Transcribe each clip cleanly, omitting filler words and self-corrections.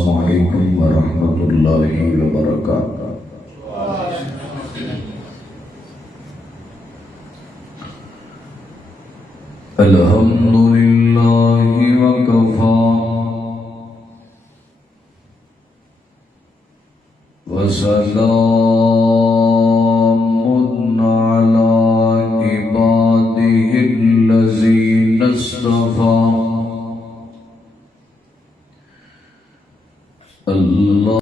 السلام علیکم ورحمۃ اللہ وبرکاتہ۔ الحمد للہ وکفی وسلام علی عبادہ الذین اصطفی۔ اللہم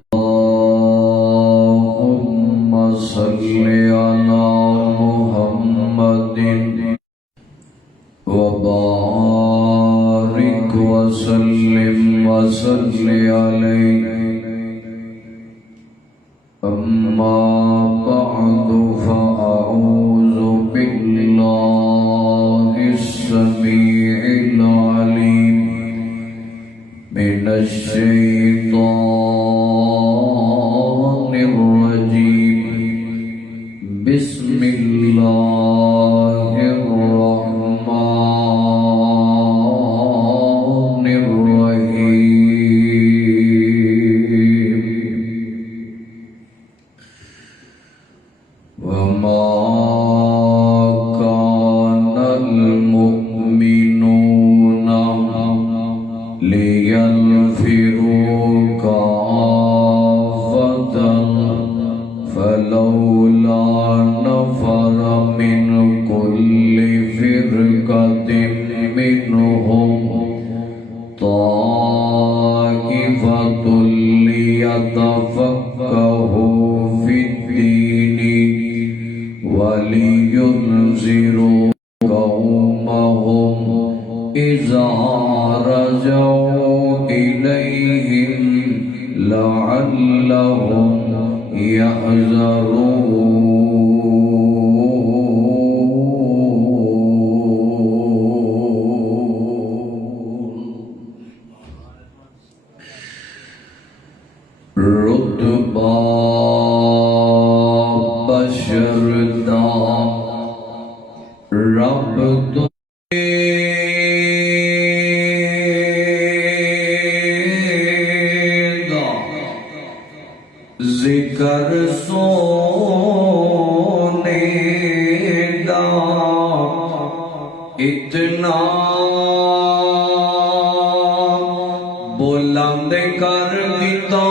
صلی علی محمد وبارک وسلم علیہ۔ اما بعد فاعوذ باللہ السمیع العلیم من الشیطان الرجیم۔ بسم اللہ الرحمن الرحیم۔ وما كان المؤمنون لينفروا كافة فلولا نفر من كل فرقة منهم طائفة ليتفقهوا في الدين ولينذروا قومهم إذا رجعوا إليهم لعلهم يحذرون۔ رتبہ بشر دا رب تو ذکر سونے دا اتنا بلند کر دیتا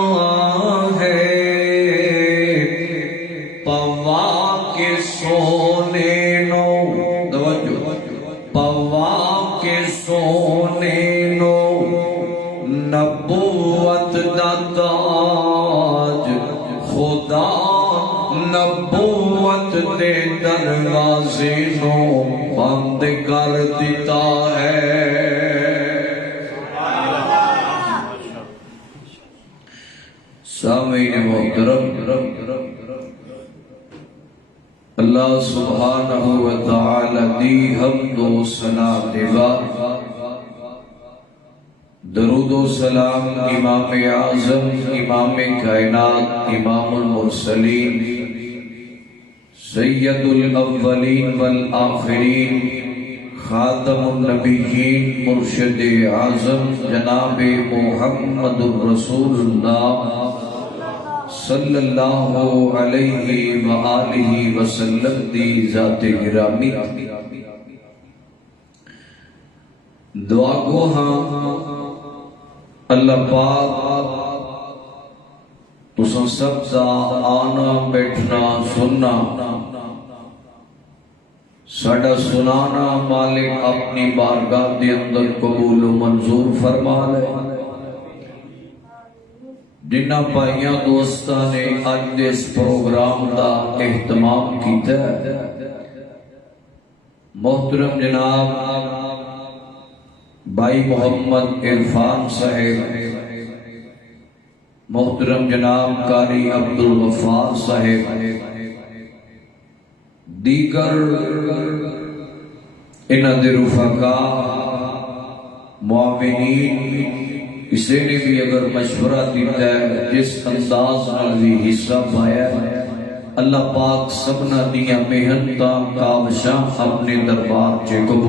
ہے، پوا کے سونے نو پوا کے سونے نو نبوت دا تاج خدا نبوت دے دروازے نو بند کر دیتا ہے۔ سامعین محترم، اللہ سبحانہ وتعالی دی حمد و ثنا دے بعد درود و سلام امام اعظم، امام کائنات، امام المرسلین، سید الاولین والآخرین، خاتم النبیین، مرشد اعظم جناب محمد الرسول اللہ صلی اللہ علیہ وآلہ وسلم دی ذات گرامی دعا گو ہاں اللہ پاک تساں سب دا آنا بیٹھنا سننا ساڈا سنانا مالک اپنی بارگاہ دے اندر قبول و منظور فرما لے۔ جنہ پائیاں دوستاں نے اج دے اس پروگرام دا اہتمام کیتا ہے، محترم جناب بھائی محمد عرفان صاحب، محترم جناب قاری عبدالغفار صاحب، دیگر انہاں دے رفقاء معاونین، کسی نے بھی اگر مشورہ دیتا ہے جس انداز نال بھی حصہ پایا ہے، اللہ پاک سبنا دیاں محنتاں کاوشاں اپنے دربار چے قبول۔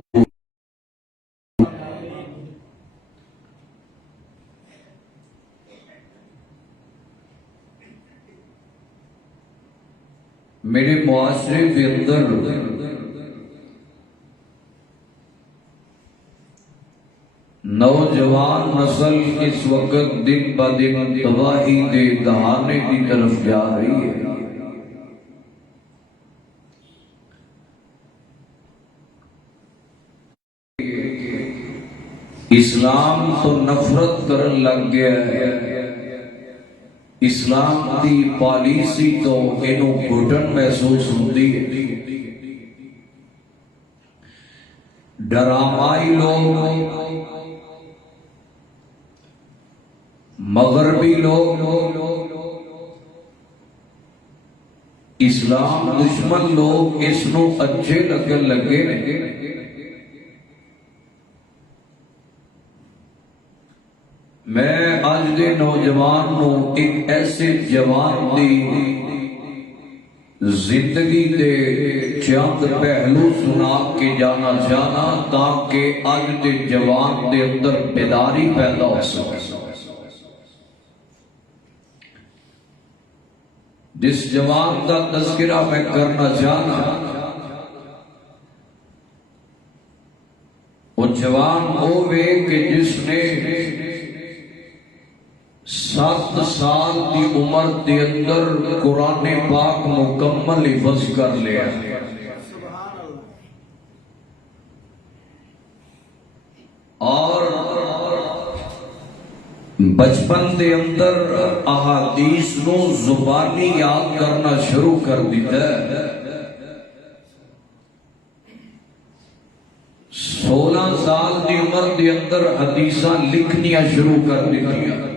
میرے معاشرے کے اندر نوجوان نسل اس وقت دن بہ دن تباہی دے دہانے کی طرف جا رہی ہے۔ اسلام تو نفرت کرن لگ گیا ہے، اسلام دی پالیسی تو انہوں گھٹن محسوس ہوتی ہے۔ ڈرامائی لوگ، مغربی لوگ، اسلام دشمن لوگ اس نو اچھے لگن لگے۔ میں آج دے نوجوان نو ایک ایسے جوان دی زندگی دے چند پہلو سنا کے جانا چاہنا تاکہ آج دے جوان دے اندر بیداری پیدا ہو سکے۔ جس جوان کا تذکرہ میں کرنا چاہنا وہ جوان ہوئے کہ جس نے 7 سال کی عمر کے اندر قرآن پاک مکمل حفظ کر لیا، اور بچپن دے اندر احادیث نو زبانی یاد کرنا شروع کر دیتا ہے۔ 16 سال کی عمر دے اندر حدیثاں لکھنیاں شروع کر دیتی ہیں۔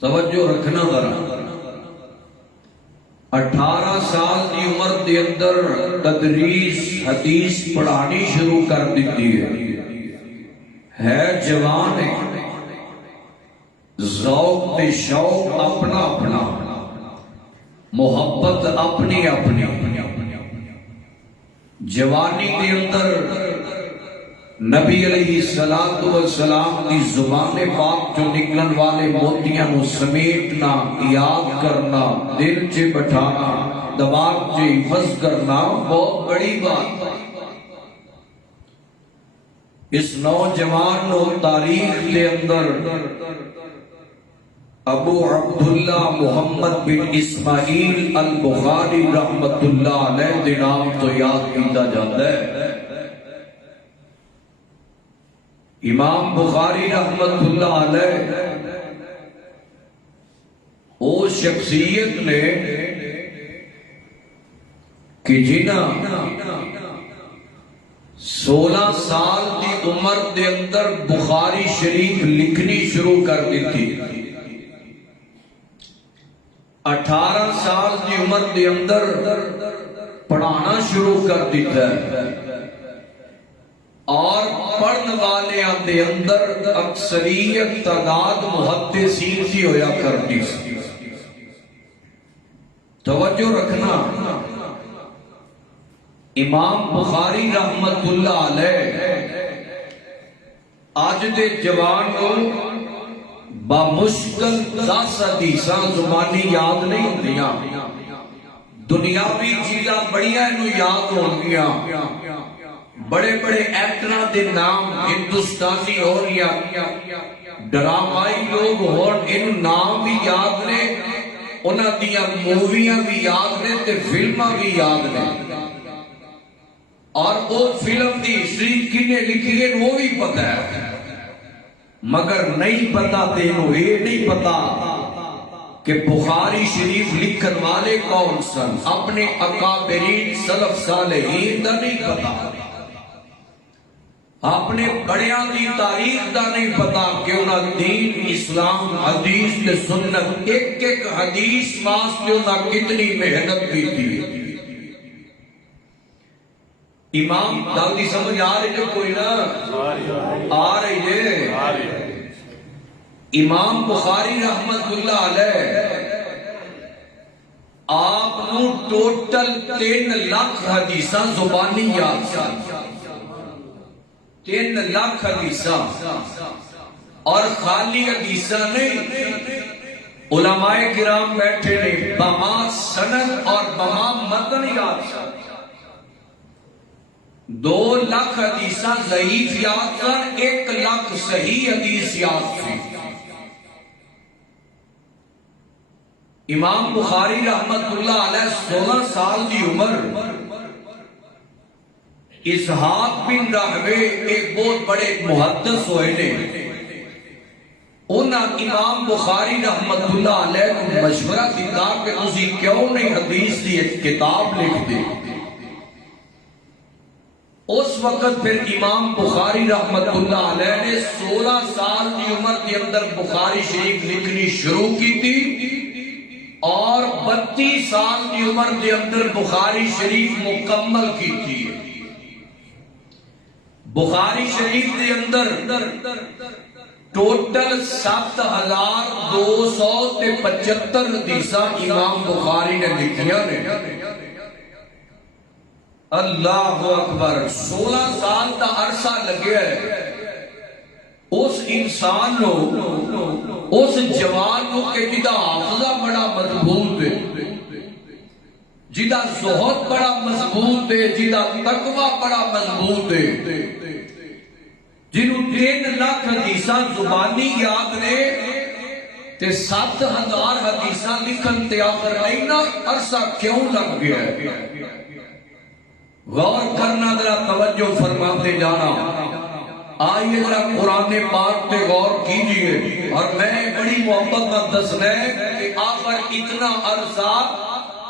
توجہ رکھنا ذرا، 18 سال کی عمر کے اندر تدریس حدیث پڑھانی شروع کر دیتی ہے جوان ہے، ذوق تے شوق اپنا اپنا، محبت اپنی اپنی۔ جوانی کے اندر نبی علیہ السلام کی زبان پاک جو نکلن والے موتیاں نو سمیٹنا، یاد کرنا، دل چے بٹھانا، دماغ چے حفظ کرنا بہت بڑی بات۔ اس نوجوان نو تاریخ کے اندر ابو عبداللہ محمد بن اسماعیل البخاری رحمت اللہ علیہ دے نام تو یاد کیتا جاتا ہے۔ امام بخاری رحمت اللہ علیہ او شخصیت نے کہ جنہاں 16 سال کی عمر دے اندر بخاری شریف لکھنی شروع کر دی تھی، 18 سال کی عمر دے اندر پڑھانا شروع کر دیتا ہے، اور پڑھن والے دے اندر اکثریت تعداد محدثین کی ہویا کرتی سی۔ توجہ رکھنا، امام بخاری رحمت اللہ علیہ آج دے جوان کو بامشکل 10 حدیثاں زبانی یاد نہیں ہوندیاں، دنیاوی چیزاں بڑیاں انہوں یاد ہوندیاں، بڑے بڑے ایکٹراں دے نام ہندوستانی ہو یا ڈرامائی لوگ ہون، ان نام بھی یاد نے، انہاں دیاں موویاں بھی یاد نے تے فلماں بھی یاد نے، اور وہ فلم دی ہسٹری کنے لکھی ہے وہ بھی پتہ ہے، مگر نہیں پتا تینوں یہ نہیں پتا کہ بخاری شریف لکھن والے کون سن، اپنے اکابرین سلف صالحین دا نہیں پتا، اپنے بڑیاں دی تاریخ دا نہیں پتا کہ انہاں دین اسلام حدیث تے سنت ایک ایک حدیث واسطے انہاں کتنی محنت کی تھی۔ امام داودی سمجھ آ رہی جو کوئی نہ آ رہی ہے، امام بخاری رحمت اللہ علیہ آپ نو ٹوٹل 3 لاکھ حدیثاں زبانی یاد سن، 3 لاکھ حدیثاں، اور خالی حدیثاں نہیں، علماء کرام بیٹھے نے بما سند اور بما متن یاد 2 لاکھ حدیثاں ضعیف یاد کر 1 لاکھ صحیح حدیث یاد تھی. امام بخاری رحمت اللہ علیہ 16 سال دی عمر اسحاق بن راہوے ایک بہت بڑے محدث ہوئے نے. انہاں امام بخاری رحمت اللہ علیہ کو مشورہ دیتا کہ تسی کیوں نہیں حدیث دی ایک کتاب لکھ دے. اس وقت پھر امام بخاری رحمت اللہ علیہ نے 16 سال کی عمر کے اندر بخاری شریف لکھنی شروع کی تھی اور 32 سال کی عمر کے اندر بخاری شریف مکمل کی تھی. بخاری شریف کے اندر ٹوٹل 7275 حدیثاں امام بخاری نے لکھیاں نے. اللہ اکبر. 16 سال کا عرصہ لگیا ہے اس انسان نو اس جوان نو کہ جدا حافظہ بڑا مضبوط ہے, جدا زہد بڑا مضبوط ہے, جدا تقوی بڑا مضبوط ہے, جنہوں 3 لاکھ حدیثاں زبانی یاد نے تے 7000 حدیثاں لکھن تے آخر اینا عرصہ کیوں لگ گیا ہے؟ غور کرنا ذرا توجہ فرماتے جانا. آئیے ذرا قرآن پاک پہ غور کیجئے اور میں بڑی محبت کا دسنا ہے کہ آخر اتنا عرصہ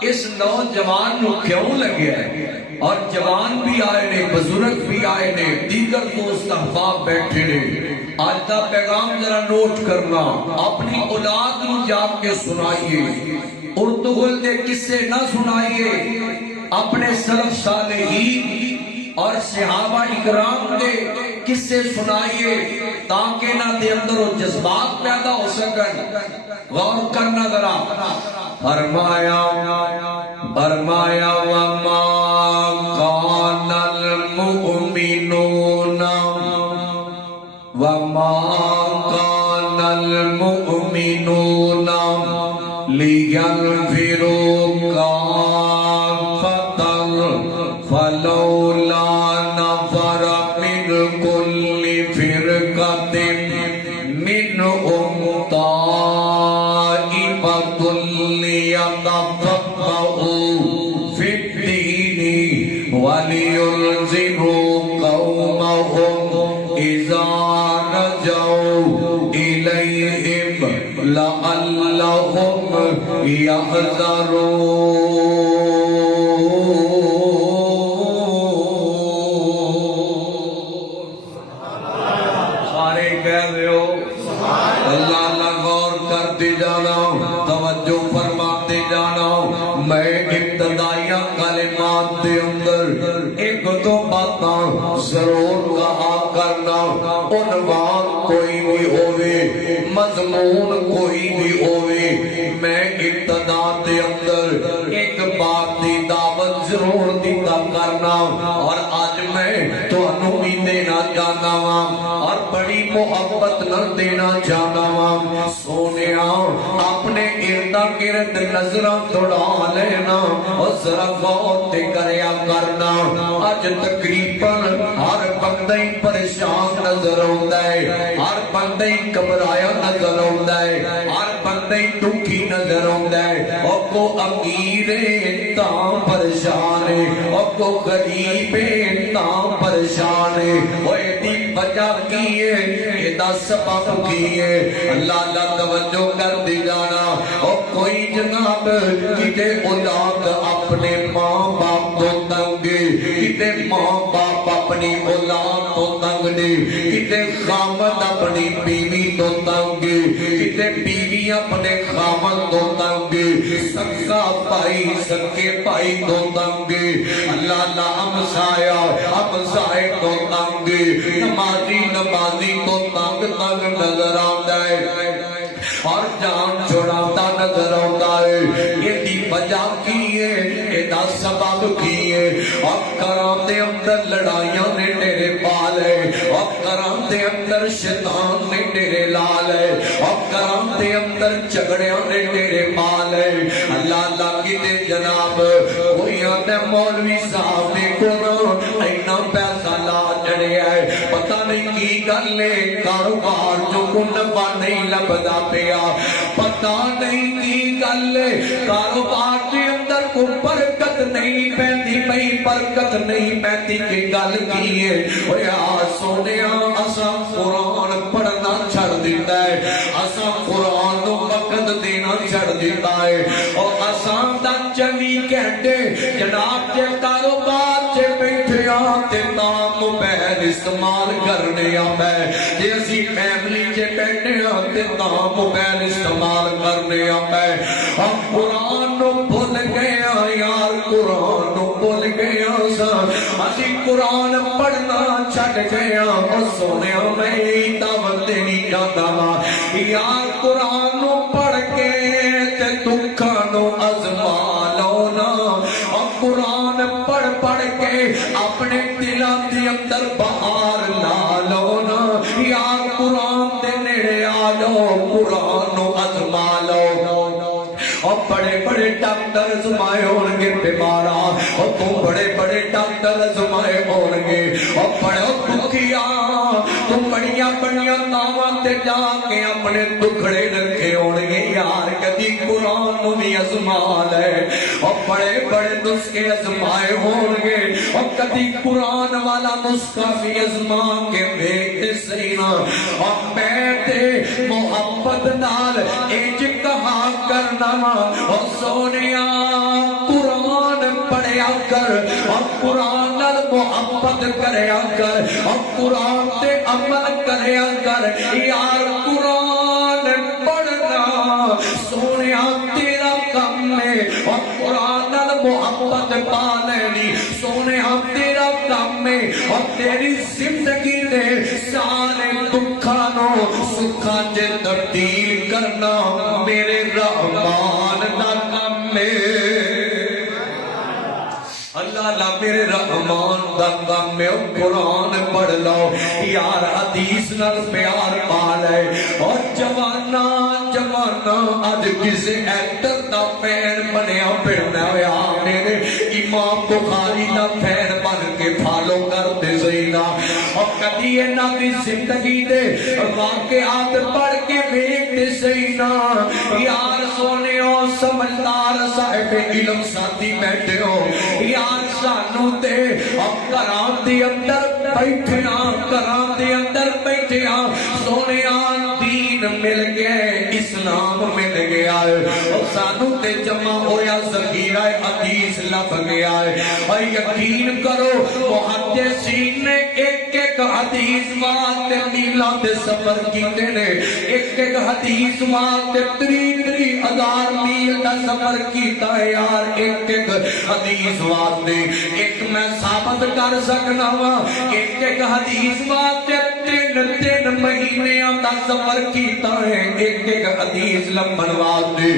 اس نوجوان نو کیوں لگیا ہے. اور جوان بھی آئے نے, بزرگ بھی آئے نے, دیگر دوست احباب بیٹھے نے. آج کا پیغام ذرا نوٹ کرنا, اپنی اولاد نو جا کے سنائیے, ارطغرل دے قصے نہ سنائیے, اپنے سلف صالحین اور صحابہ اکرام دے قصے سنائیے تاکہ نہ دے اندر وہ جذبات پیدا ہو سکن. غور کرنا ذرا. فرمایا وما کان المؤمنون لینفروا کافۃ فلولا نفر من كل فرقة منهم طائفة ليتفقهوا في الدين ولينذروا قومهم إذا رجعوا إليهم لعلهم يحذرون. سارے کہہ رہے ہو اللہ اللہ. غور کرتے جانا, توجہ فرماتے جانا. میں ابتدائیہ کلمات دے اندر 1-2 باتاں ضرور کہا کرنا. عنوان کوئی بھی ہوئے, مضمون کوئی بھی ہوئے, میں ابتدا دے اندر ایک بات دی دعوت ضرور دیتا کرنا. اور آج میں تو انہی دینا چاہنا ہوں اور بڑی محبت نہ دینا چاہنا ہوں. سونیا اپنے اردا گرد نظرہ دوڑا لینا اور ذرا غور تے کریا کرنا. آج تقریباً ہر بندہ پریشان نظر آتا ہے, ہر بندہ گھبرایا نظر آتا ہے, ہر بندہ دکھی نظر آتا ہے. اور کو امیر تاں پریشان ہے, اور کو غریب تاں پریشان ہے. اور یہ وجہ کی ہے, یہ سبب کی ہے. اللہ اللہ توجہ کر دی جانا. اور کوئی جناب کتے اولاد اپنے ماں باپ تو تنگے, کتے ماں باپ اپنی اولاد تو تنگے, کتے خامد اپنی بیوی تو تنگے, کتے بیوی اپنے خامد تو تنگے, سکا پائی سکے پائی تو تنگے. اللہ اللہ ہمسائے تو تنگے, نمازی تو تنگ نظر آتا ہے اور جان چھڑاتا نظر آتا ہے. یہ دی وجہ کی ہے, یہ دا سبب کی ہے. اور کرام دے اندر لڑائیاں نے ڈیرے پال ہے, اور کرام دے اندر شیطان نے ڈیرے لال ہے, اور کرام دے اندر جھگڑیاں نے تیرے مال ہے اللہ اللہ کی تے جناب کوئی آتے مولوی صاحب نے کو اینا پیسہ لا جڑے ہے پتہ نہیں کی گل ہے کاروبار جو کو نفع نہیں لبدا پیا پتہ نہیں کی گل ہے کاروبار کے اندر کو برکت نہیں پیندی پئی برکت نہیں پیندی کی گل کی ہے او یا سونیا اساں قرآن پڑھنا چھڑ دیتا ہے اساں قرآن نو وقت دینا چھڑ دیتا ہے اور اساں دا 24 گھنٹے جناب کے کاروبار سے بیٹھے آتے نام موبائل استعمال کرنے آتا ہے جی اسی فیملی سے بیٹھے آتے نام موبائل استعمال کرنے آتا ہے ہم قرآن نو بھول گیا یار قرآن نو بھول گیا اسی قرآن پڑھنا چھٹ گیا اور سونے میں دعوت دینی جاتا یار قرآن نو پڑھ کے تے دکھا نو ازما لو نا اور قرآن پڑھ پڑھ کے اپنے دلوں دے اندر بہار لا لو نا یار قرآن دے نیڑے آ جاؤ قرآن نو ازما لو اور بڑے بڑے ڈاکٹر زمائے ہونگے بیمارا اور تو بڑے بڑے ڈاکٹر زمائے ہونگے اور بڑے دکھیا تم بڑیاں بڑیاں دعوت جا کے اپنے دکھڑے رکھے ہونگے یار کدی قرآن نو بھی ازمال ہے اور بڑے بڑے نسخے ازمائے ہونگے اور کدی قرآن والا نسخہ بھی ازما کے بیٹھے سینا اور بیٹھے محبت نال ایج کہا کرنا اور سونیا قرآن پڑھیا کر اور قرآن نال محبت کریا کر اور قرآن تے عمل کریا کر یار قرآن پڑھنا سونیا تیرا کم ہے اور قرآن نال محبت پا لینی سونیا تیرا کم ہے اور تیری زندگی نے سارے دکھاں نو سکھاں چ تبدیل کرنا میرے رحمان دا کم ہے اللہ اللہ میرے رحمان دا کم ہے قرآن پڑھ لو یار حدیث نال پیار پال ہے اور جوانا جوانا آج کسے ایکٹر دا فین بنیا پھرنا ہوا میرے امام بخاری دا فین بن کے فالو کرتے سینا اور کدی انہاں دی زندگی دے واقعات پڑھ کے ویکھتے سینا یار سونےو سمجھدار صاحب علم ساتھی بیٹھے ہو یار سانو تے اب کرام دی اندر بیٹھیاں کرام دی اندر بیٹھیاں سونیان دین مل گئے اسلام مل گیا ہے اور سانو تے جمع ہویا ذخیرہ حدیث لب گیا ہے اور یقین کرو محدثین نے ایک ایک حدیث واسطے میلاد سفر کیتے نے ایک ایک حدیث واسطے 3,000 میل کا سفر کیتا ہے یار ایک ایک حدیث واسطے ایک میں ثابت کر سکنا وا ایک ایک حدیث واسطے 3 مہینے دا سفر کیتا ہے ایک ایک حدیث لمبن واسطے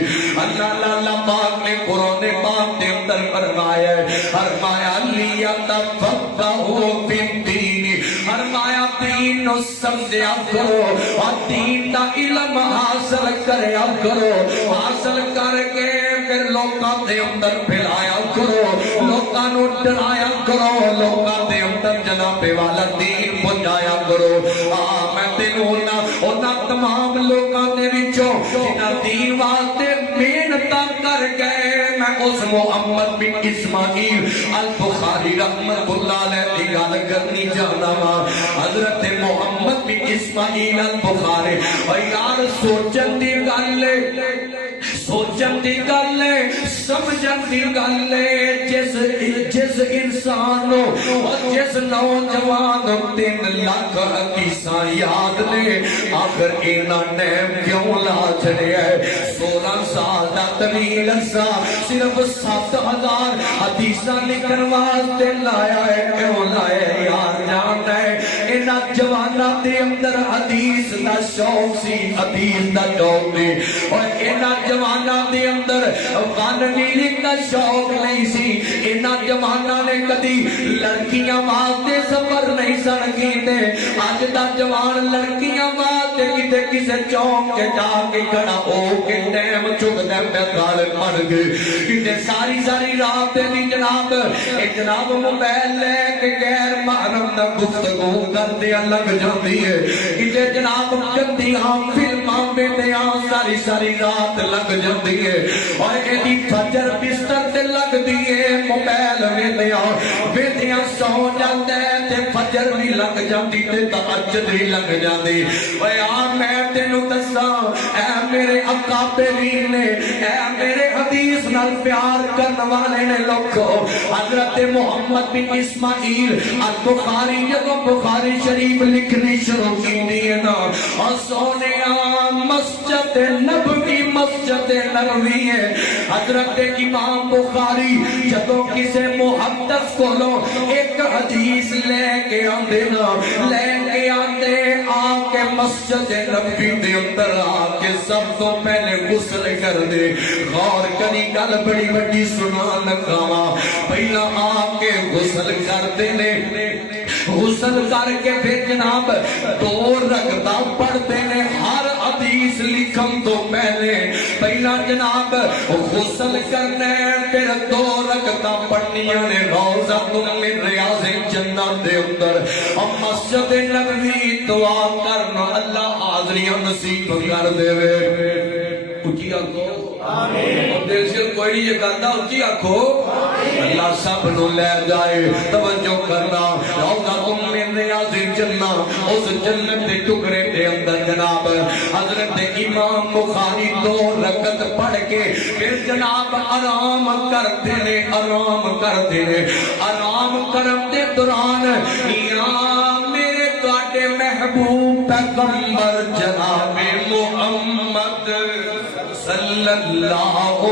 اللہ اللہ پاک نے قرآن پاک دے اندر فرمایا ہے فرمایا لیا تفقہوا فی الدین فرمایا دین نو سمجھیا کرو اور دین دا علم حاصل کریا کرو حاصل کر کے پھر لوکاں دے اندر پھیلایا کرو لوکاں نو ڈرایا کرو لوکاں دے اندر جناب والا دین پہنچایا کرو میں تینوں انہاں تمام لوکاں دے وچوں جنہاں دین واسطے محنت کر گئے میں اس محمد بن اسماعیل البخاری رحمت اللہ علیہ دی گل کرنی چاہنا وا حضرت محمد بن اسماعیل البخاری اور یار سوچن دی گل سوچن دی گل سمجھن دی گل جس انسان اور جس نوجوان 3 لاکھ حدیثاں یاد نے آخر اینا نیم کیوں لا چھڑیا ہے 16 سال دا طویل عرصہ صرف 7,000 حدیثاں لکھن واسطے لایا ہے کیوں لایا ہے یار جانتا ہے اینا جوانا دے اندر حدیث دا شوق سی حدیث دا شوق دی اور اینا جوانا دے اندر فن میوزک دا شوق نہیں سی اینا جوانا نے کدی لڑکیاں واسطے سفر نہیں سن کیتے اج دا جوان لڑکیاں واسطے کتے کسے چوک کے جا کے کھڑا ہو کے ٹائم چکدا پیا گل بن گئے کتے ساری ساری رات دی جناب جناب موبائل لے کے غیر محرم دا گفتگو کرتے لگ جاندی ہے کتے جناب گندیاں فلماں ویندیاں ساری ساری رات لگ جاندی ہے اور ایدی فجر بستر تے لگ دیئے موبائل ویندیاں سو جاندے تے فجر بھی لگ جاندی تے تہجد بھی لگ جاندی اوے آ میں تینوں دساں اے میرے اکابرین نے اے میرے حدیث نال پیار کرن والے نے لوگو حضرت محمد بن اسماعیل البخاری جدوں بخاری شریف لکھنی شروع کیتی ہے نا اور سونیا مسجد نبوی مسجد نبوی ہے حضرت امام بخاری جدوں کسے محدث کو لو ایک حدیث لے کے آندے آ کے مسجد نبوی دے اندر آ کے سب تو پہلے غسل کر دے غور کری گل بڑی بڑی سنا لگا پہلا آ کے غسل کر دے نے غسل کر کے پھر جناب 2 رکعتاں پڑھتے نے ہر حدیث لکھن تو پہلے پہلا جناب غسل کرنے پھر 2 رکعتاں پڑھنیاں نے روضۃ من ریاض الجنت دے اندر اور مسجد نبوی دعا کرنا اللہ حاضریاں نصیب کر دے اچھی آنکھو آمین اور دل سے کوئی نہیں یہ کرتا اچھی آنکھو اللہ سب نو لے جائے توجہ کرنا روضۃ من ریاض الجنت اس جنت دے ٹکڑے دے اندر جناب حضرت امام بخاری 2 رکعت پڑھ کے پھر جناب آرام کرتے نے آرام کرتے دوران یا میرے تواڈے محبوب پیغمبر جناب محمد صلی اللہ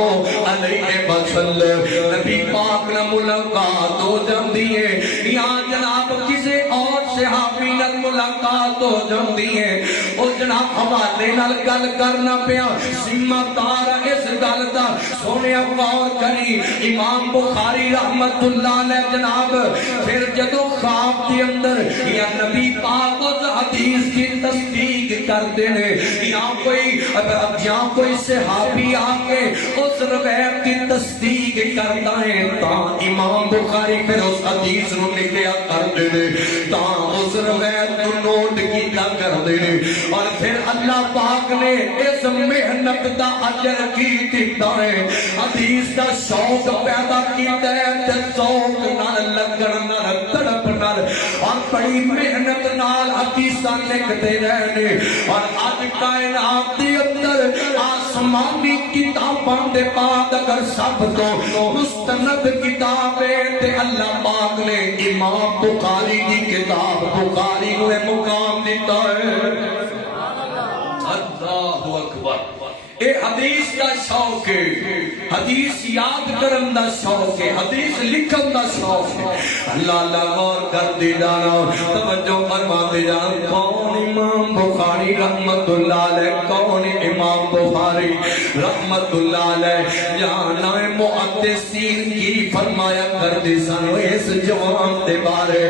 علیہ وسلم نبی پاک نہ ملاقات ہو جاندی ہے یا جناب کسی اور صحابی نال ملاقات ہو جاندی ہے او جناب حوالے نال گل کرنا پیا ذمہ دار اس گل دا سونیا غور کری امام بخاری رحمت اللہ علیہ جناب پھر جدوں خواب دے اندر یا نبی پاک اس حدیث کی تصدیق کرتے ہیں یا کوئی صحابی آکے اس روایت کی تصدیق کرتا ہے تا امام بخاری پھر اس حدیث نو لکھیا کرتے ہیں تا اس روایت کو نوٹ کیتا کرتے ہیں اور پھر اللہ پاک نے اس محنت دا اجر کی دیتا ہے حدیث دا شوق پیدا کیتا ہے تے شوق نال لگن نال تڑپ نال اور بڑی محنت نال حدیثاں لکھتے رہنے اور اج کائنات دے اندر آسمانی کتاباں دے بعد اگر سب تو مستند کتاب ہے تے اللہ پاک نے امام بخاری دی کتاب بخاری کو مقام دیتا ہے اللہ اکبر اے حدیث دا شوق ہے حدیث یاد کرن دا شوق ہے حدیث لکھن دا شوق ہے اللہ اللہ غور کر دی جانا توجہ فرما دی جانا کون امام بخاری رحمت اللہ علیہ کون امام بخاری رحمت اللہ علیہ جانا محدثین کی فرمایا کر دی سنو اس جوان دے بارے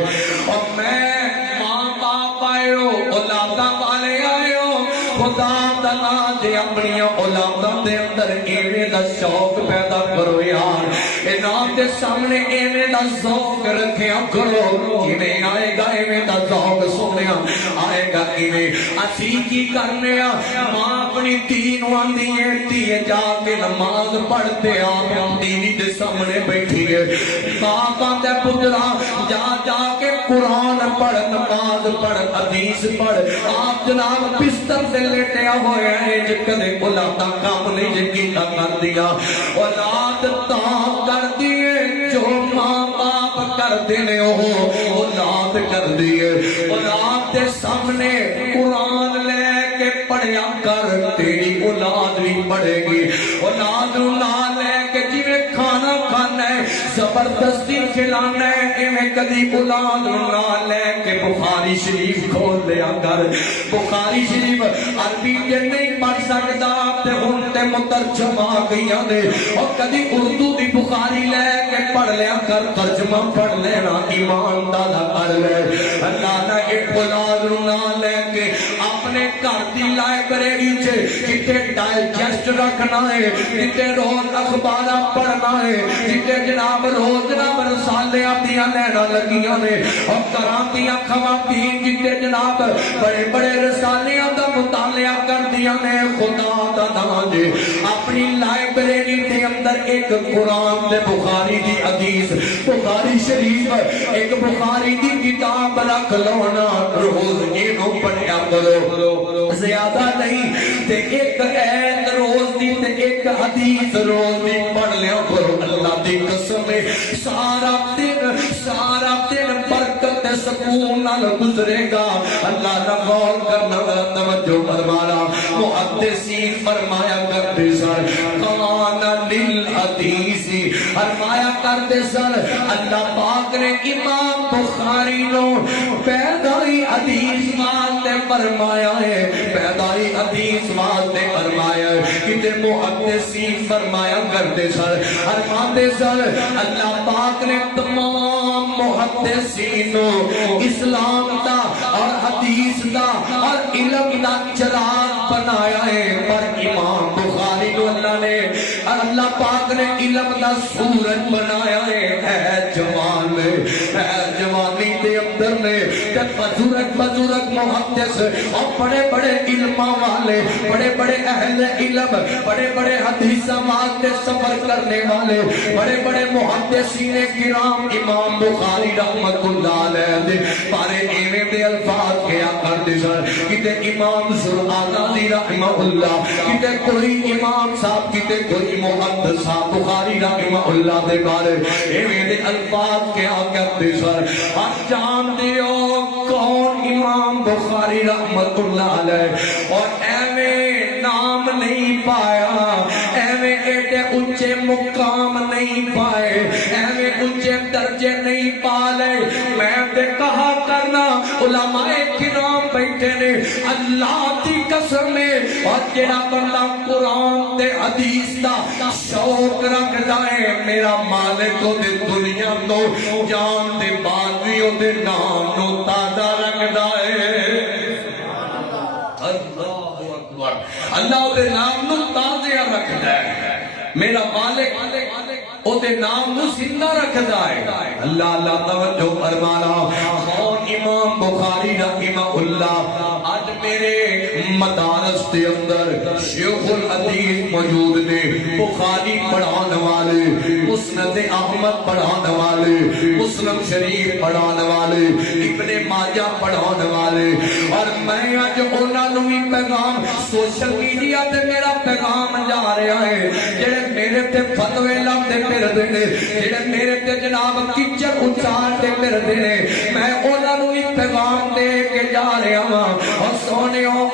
اور میں ماں باپ آئے ہو اولادہ والے آئے ہو خدا تعالیٰ جے اپنی اولاداں دے اندر ایویں دا شوق پیدا کرو یار انہاں دے سامنے ایویں دا ذوق رکھیا کرو کیویں آئے گا ایویں دا ذوق سونیا آئے گا کیویں اسی کی کرنے ماں اپنی دھی نو آندی ہے دھی جا کے نماز پڑھتے آپ دھی دے سامنے بیٹھی ہے باپاں تے پترا جا جا کے قرآن پڑھ نماز پڑھ حدیث پڑھ آپ جناب بستر سے لیٹیا ہوئے ہیں جب کدے اولاداں کام نہیں جگیتا کر دیا اولاد تاں کر دیئے جو ماں باپ کر دینے ہو اولاد کر دیئے اولاد دے سامنے قرآن لے کے پڑھیا کر تیری اولاد بھی پڑھے گی اولاد نہ لے کے جویں کھانا کھانا ہے زبردستی کھلانا ہے ایویں کدی اولاد نہ لے کے بخاری شریف کھول لیا کر بخاری شریف عربی تے نہیں پڑھ سکدا تے ہن تے مترجم آ گئیاں نے اور کدی اردو دی بخاری لے کے پڑھ لیا کر ترجمہ پڑھ لینا ایمان دا کر لے اللہ نہ ایک اولاد نہ لے کے اپنے گھر دی لائبریری چ کتے ڈائجسٹ رکھنا ہے کتے روز اخبار پڑھنا ہے کتے جناب روز جناب رسالیاں دیاں لینا لگیاں نے اور گھراں دیاں خواتین کتے جناب بڑے بڑے رسالیاں دا مطالعہ کر دیاں نے خدا دا نام جے اپنی لائبریری دے اندر ایک قرآن تے بخاری دی حدیث بخاری شریف ایک بخاری دی کتاب رکھ لو نا روز اینو پڑھیا کرو زیادہ نہیں تے ایک ایت روز دی تے ایک حدیث روز دی پڑھ لیا کرو اللہ دی قسم ہے سارا دن برکت سکون نال گزرے گا اللہ نہ غور کرنا توجہ فرمانا محدثین فرمایا کرتے سن کان للحدیث فرمایا کرتے سن اللہ پاک نے امام بخاری نو پیدائی حدیث واسطے فرمایا ہے پیدائی حدیث واسطے فرمایا ہے کہ محدثین فرمایا کرتے سن فرماتے سن اللہ پاک نے تمام محدثین اسلام دا اور حدیث دا اور علم دا چراغ بنایا ہے پر امام بخاری کو اللہ پاک نے علم دا سورج بنایا ہے جوان میں جوانی دے اندر نے بزرگ محدث اور بڑے بڑے علماء والے بڑے بڑے اہل علم بڑے بڑے حدیثاں واسطے سفر کرنے والے بڑے بڑے محدثین کرام امام بخاری رحمت اللہ علیہ بارے ایویں دے الفاظ کیا کرتے سن کتے امام زرعانی رحمہ اللہ کتے کوئی امام صاحب کتے کوئی محدث صاحب بخاری رحمہ اللہ دے بارے ایویں دے الفاظ کیا کرتے سن آپ جان دیو کون امام بخاری رحمت اللہ علیہ اور ایویں نام نہیں پایا ایویں ایڈے اونچے مقام نہیں پائے ایویں اونچے درجے نہیں پالے میں تے کہا کرنا علماء کرام بیٹھے نے اللہ دی قسم ہے اور جڑا بندہ قرآن تے حدیث دا شوق رکھدا ہے میرا مالک او دے دنیا تو جان دے بعد وی او دے نام نو تازہ رکھدا ہے اللہ اکبر اللہ دے نام نو تازہ رکھدا ہے میرا مالک او دے نام نو زندہ رکھدا ہے اللہ اللہ توجہ فرمانا کون امام بخاری رحمہ اللہ آج میرے مدارس کے اندر شیخ الحدیث موجود نے بخاری پڑھانے والے مسند احمد پڑھانے والے مسلم شریف پڑھانے والے ابن ماجہ پڑھانے والے اور میں آج انہاں نوں بھی پیغام سوشل میڈیا تے میرا پیغام جا رہا ہے جڑے میرے تے فتوے لاندے پھردے نے جڑے میرے تے جناب کچر اچھالتے پھردے نے میں انہاں نوں بھی پیغام دے کے جا رہا ہاں اور سونےو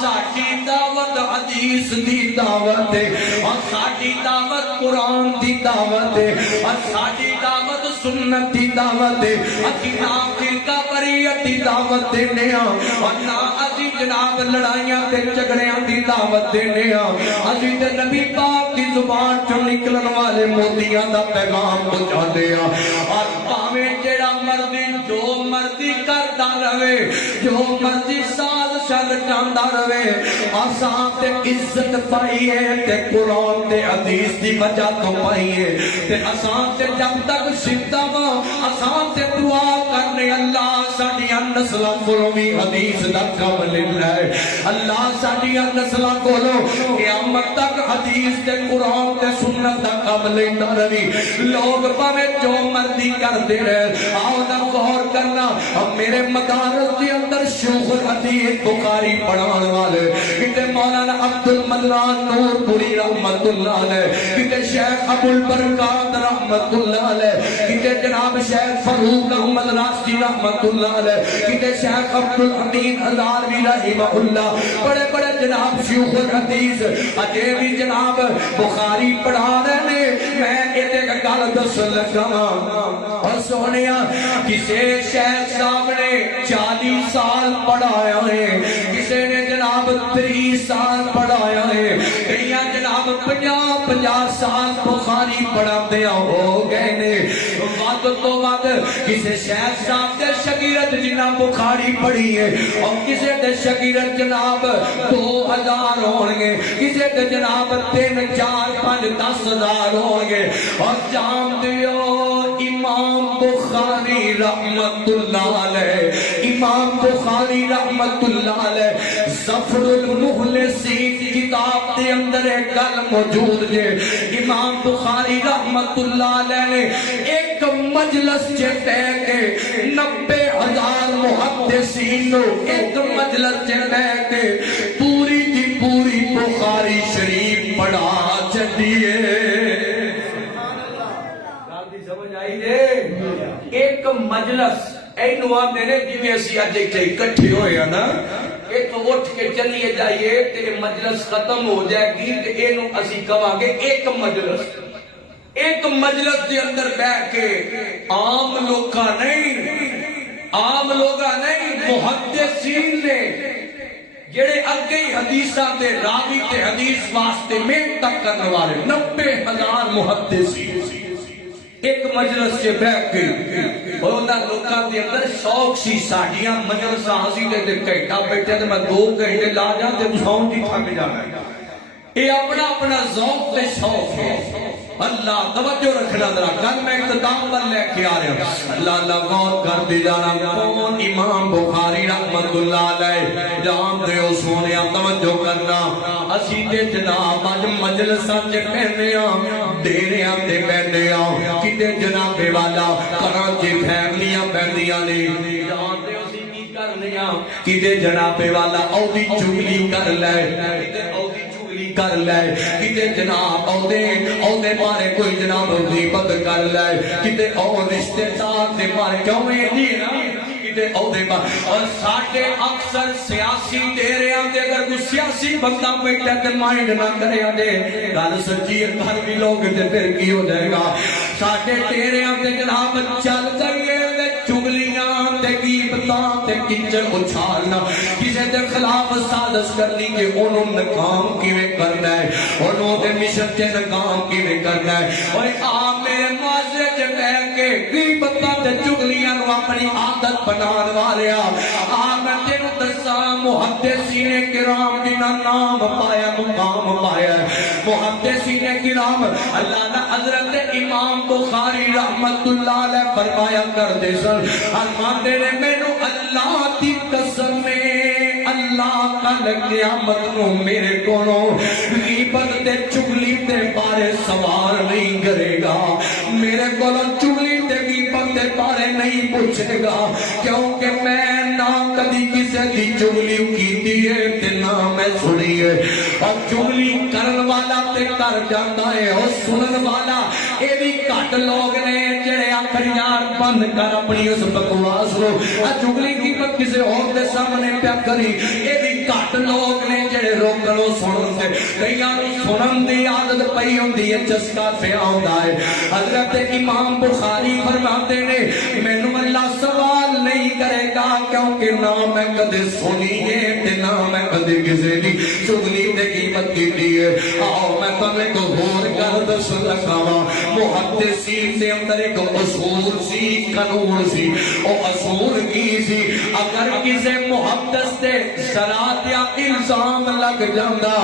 ساڈی دعوت حدیث دی دعوت ہے اور ساڈی دعوت قرآن دی دعوت ہے اور ساڈی دعوت سنت دی دعوت ہے اسی نہ فرقہ واریت دی دعوت دینے ہاں اور نہ اسی جناب لڑائیاں تے جھگڑیاں دی دعوت دینے ہاں اسی تے نبی پاک دی زبان چوں نکلن والے موتیاں دا پیغام پہنچاندے ہاں اور پاویں جڑا مرضی جو مرضی کردا رہے جو مرضی سال شر جاندا رہے آسان تے عزت پائی ہے تے قرآن تے حدیث دی وجہ تو پائی ہے تے آسان تے جب تک زندہ وا آسان تے دعا کرنے اللہ ساڈیاں نسلاں کولوں وی حدیث دا کم لیندا ہے اللہ ساڈیاں نسلاں کولوں قیامت تک حدیث تے قرآن تے سنت دا کم لیندا رہی لوگ پاویں جو مرضی کردے رہے آؤ نہ غور کرنا میرے مدارس کے اندر شیخ الحدیث بخاری پڑھان والے کتے مولانا عبد المنان نور پوری رحمت اللہ علیہ کتے شیخ ابو البرکات رحمت اللہ علیہ کتے جناب شیخ فاروق احمد راشدی رحمت اللہ علیہ کتے شیخ عبد الحمید ہزاروی رحمہ اللہ بڑے بڑے جناب شیخ الحدیث اجے بھی جناب بخاری پڑھا رہے نے میں ایک گل دسن لگا اور سونیا کسے شیخ صاحب نے 40 سال پڑھایا ہے، کسے نے جناب 30 سال پڑھایا ہے، کئی جناب 50 سال بخاری پڑھا دیا ہو گئے نے۔ وقت تو وقت کسے شیخ صاحب دے شاگرد جنہ بخاری پڑھی ہے اور کسے دے شاگرد جناب 2000 ہون گے، کسے دے جناب 3 4 5 10 ہزار ہون گے۔ اور جان دیو امام بخاری رحمت اللہ علیہ، امام بخاری رحمت اللہ علیہ ظفر المخلصین کتاب دے اندر ایک گل موجود ہے۔ امام بخاری رحمت اللہ علیہ نے ایک مجلس چے بیٹھ کے 90,000 محدثین نو ایک مجلس چے بیٹھ کے پوری دی پوری بخاری شریف پڑھا چڈیے۔ سمجھ آئی دے ایک مجلس اینو آتے نے جی اسی اج اکٹھے ہوئے ہیں نا، یہ تو اٹھ کے چلیے جائیے تے مجلس ختم ہو جائے گی تے اینو اسی کہاں گے ایک مجلس۔ ایک مجلس دے اندر بیٹھ کے عام لوگا نہیں محدثین نے جڑے اگے حدیثاں تے راوی تے حدیث واسطے محنت کرنے والے 90,000 محدثین ایک مجلس سے بیٹھ کے اور انہاں لوکاں دے اندر شوق سی ساڈیاں مجلساں اسی تے گھنٹہ بیٹھے تے میں 2 گھنٹے لا جاں تے ساؤں دی تھک جانا۔ یہ اپنا اپنا ذوق تے شوق ہے۔ اللہ توجہ رکھنا ذرا، کل میں اختتام پر لے کے آ رہا ہوں۔ اللہ غور کر دی جانا کون امام بخاری رحمت اللہ علیہ جان دے او سونیا توجہ کرنا۔ اسی تے جناب اج مجلساں چ بیٹھے ہاں، ڈیریاں تے بیٹھے ہاں، کتے جناب والا گھراں چ فیملیاں بیٹھیاں نے، جان دے اسی کی کرنے ہاں، کتے جناب والا اودی چگلی کر لے، کتے اودی کر لے، کتے جناب اودے بارے کوئی جناب غیبت کر لے، کتے اور رشتے دار دے بارے کیوں میں دی نا کتے اودے بارے۔ اور ساڈے اکثر سیاسی ڈیریاں تے اگر کوئی سیاسی بندہ بیٹھا تے مائنڈ نہ کرے دے گل سچی ہے، گھر بھی لوگ تے پھر کی ہو جائے گا۔ ساڈے ڈیریاں تے جناب چل گئے چگلیاں تے غیبتاں تے کچر اچھالنا، کسے دے خلاف سازش کرنی کہ انہوں ناکام کیویں کرنا ہے، انہوں دے مشن تے ناکام کیویں کرنا ہے۔ اور آپ میرے معاشرے چ بیٹھ کے غیبتاں تے چگلیاں نو اپنی عادت بنان والے آپ میں تینوں دساں محدثین کرام جنہاں نام پایا مقام پایا محدثین کرام اللہ نے حضرت امام بخاری رحمت اللہ علیہ فرمایا کرتے سن، فرماتے نے مینوں اللہ دی قسم اللہ کل قیامت نو میرے کولوں غیبت تے چگلی تے بارے سوال نہیں کرے گا، میرے کولوں چگلی تے غیبت تے بارے نہیں پوچھے گا، کیونکہ میں نہ کدی کسے دی چگلی کیتی ہے تے نہ میں سنی ہے۔ اور چگلی کرن والا تے کر جاتا ہے اور سنن والا اے بھی گھٹ لوگ نے جڑے آخر یار بند کر اپنی اس بکواس کو، چگلی کی بات کسی اور دے سامنے پیا کری، اے بھی گھٹ لوگ نے جڑے روکڑو سنن دے کئیاں نوں سنن دی عادت پئی ہوندی ہے، چسکا پیا ہوندا ہے۔ حضرت امام بخاری فرماتے نے مینوں اللہ سوال نہیں کرے گا کیونکہ نہ میں کدے سنی ہے تے نہ میں کدے کسی دی چگلی تے غیبت کیتی ہے۔ آؤ میں تمہیں کو ہور کر دس لگا محدثین دے اندر ایک اصول سی، قانون سی، او اصول کی سی اگر کسی محدث تے شرات یا الزام لگ جاندا